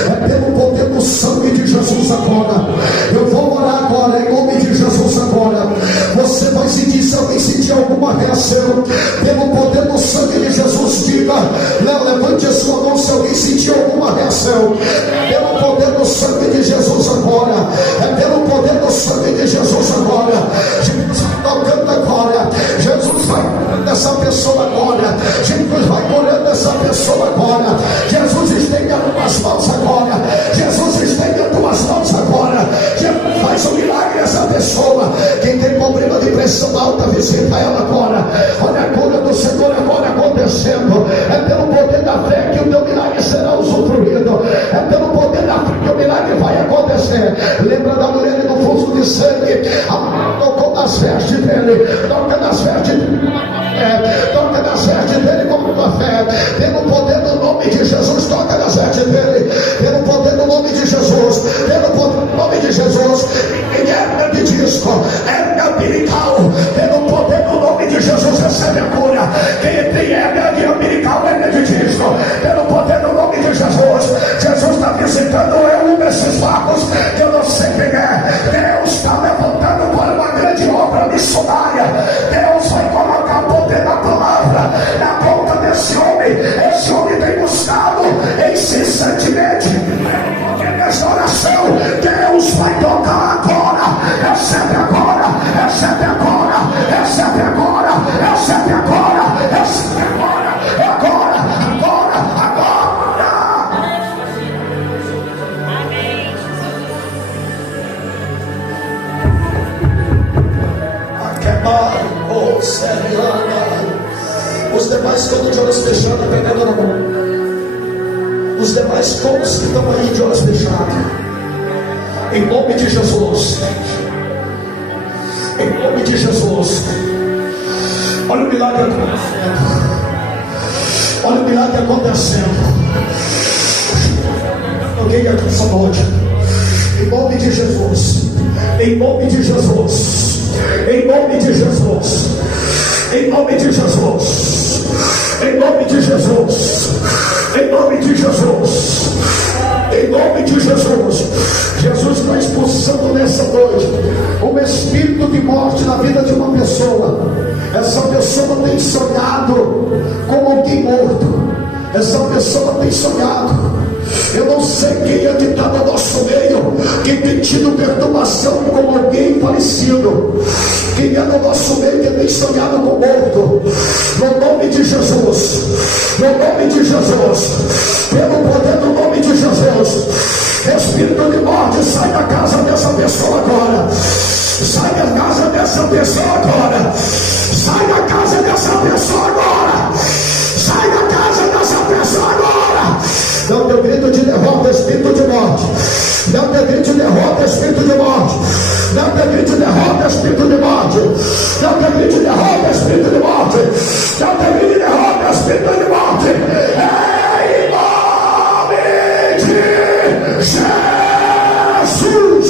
É pelo poder do sangue de Jesus agora. Eu vou orar agora, em nome de Jesus agora. Você vai sentir, se alguém sentir alguma reação, pelo poder do sangue de Jesus, diga, levante a sua mão se alguém sentir alguma reação. Pelo poder do sangue de Jesus agora. É pelo poder do sangue de Jesus agora. Jesus vai tocando agora. Jesus vai curando essa pessoa agora. Jesus vai curando essa pessoa agora. Jesus estende as tuas mãos agora. Jesus estende as tuas mãos agora. Jesus faz um milagre essa pessoa. Quem tem problema de pressão alta, visita ela agora. Olha a cura do Senhor agora acontecendo. É pelo poder da fé que o teu milagre será usufruído. É pelo poder da fé que o milagre vai acontecer. Lembra da mulher no fluxo de sangue? A tocou nas vestes dele. Toca nas vestes dele. Toca nas vestes dele como uma fé. Pelo poder do nome de Jesus, toca nas vestes dele. Pelo poder do nome de Jesus. Pelo poder do nome de Jesus. Quem é de disco? É umbilical. Pelo poder do nome de Jesus, recebe a cura. Quem tem hérnia de umbilical, hérnia de disco. Pelo poder do nome de Jesus. Jesus está visitando esses barcos. Eu não sei quem é. Deus está levantando para uma grande obra missionária. Deus vai colocar o poder da palavra na boca desse homem. demais todos de olhos fechados, pegando na mão. Os demais todos que estão aí de olhos fechados, em nome de Jesus, em nome de Jesus. Olha o milagre acontecendo. Olha o milagre acontecendo. Alguém aqui essa noite, em nome de Jesus, em nome de Jesus, em nome de Jesus, em nome de Jesus, em nome de Jesus, em nome de Jesus, em nome de Jesus. Jesus está expulsando nessa noite um espírito de morte na vida de uma pessoa. Essa pessoa tem sonhado com alguém morto. Essa pessoa tem sonhado. Eu não sei quem é que está no nosso meio, quem tem tido perturbação com alguém falecido, quem é no nosso meio que tem sonhado com morto. No nome de Jesus, no nome de Jesus, pelo poder do nome de Jesus, espírito de morte, sai da casa dessa pessoa agora. Sai da casa dessa pessoa agora. Sai da casa dessa pessoa agora. Sai da casa dessa pessoa agora. Não teu grito de derrota, espírito de morte. Não teu grito de derrota, espírito de morte. Não teu grito de derrota, espírito de morte. Não teu grito de derrota, espírito de morte. Não teu grito de derrota, espírito de morte. Em nome de Jesus.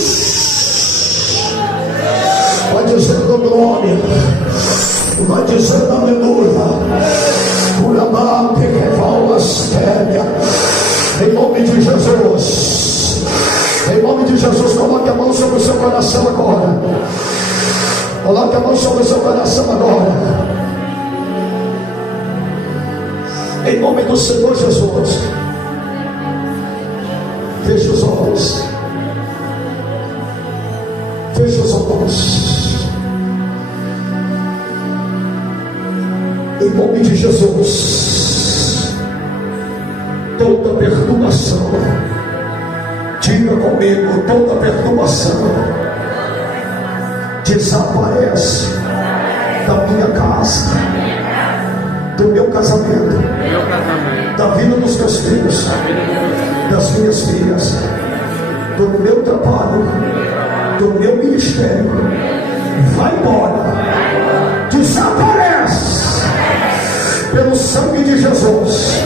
Vai dizendo glória. Vai dizendo aleluia. Curamante que voas téria. Em nome de Jesus, em nome de Jesus, coloque a mão sobre o seu coração agora. Coloque a mão sobre o seu coração agora. Em nome do Senhor Jesus, feche os olhos. Feche os olhos. Em nome de Jesus. Toda perturbação, diga comigo, toda perturbação desaparece da minha casa, do meu casamento, da vida dos meus filhos, das minhas filhas, do meu trabalho, do meu ministério. Vai embora, desaparece pelo sangue de Jesus.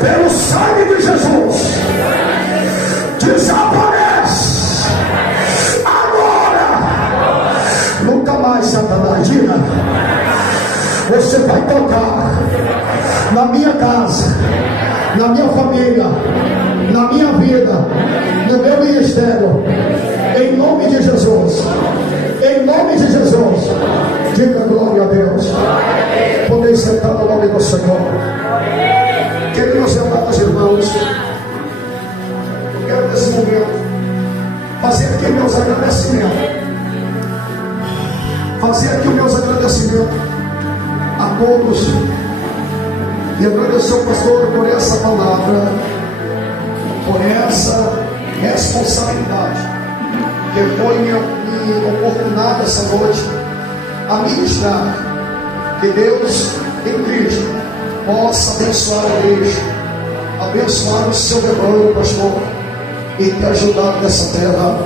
Pelo sangue de Jesus, desaparece agora. Nunca mais, Satanás, diga. Você vai tocar na minha casa, na minha família, na minha vida, no meu ministério, em nome de Jesus. Em nome de Jesus. Diga glória a Deus. Podem sentar no nome do Senhor. Queridos e amados irmãos, eu quero nesse momento fazer aqui meus agradecimentos. Fazer aqui os meus agradecimentos a todos. E agradecer ao pastor por essa palavra, por essa responsabilidade que foi me oportunada essa noite a ministrar. Que Deus em Cristo possa abençoar a igreja, abençoar o seu rebanho, pastor, e te ajudar nessa terra,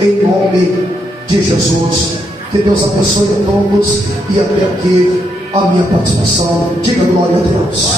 em nome de Jesus. Que Deus abençoe a todos, e até aqui a minha participação. Diga glória a Deus.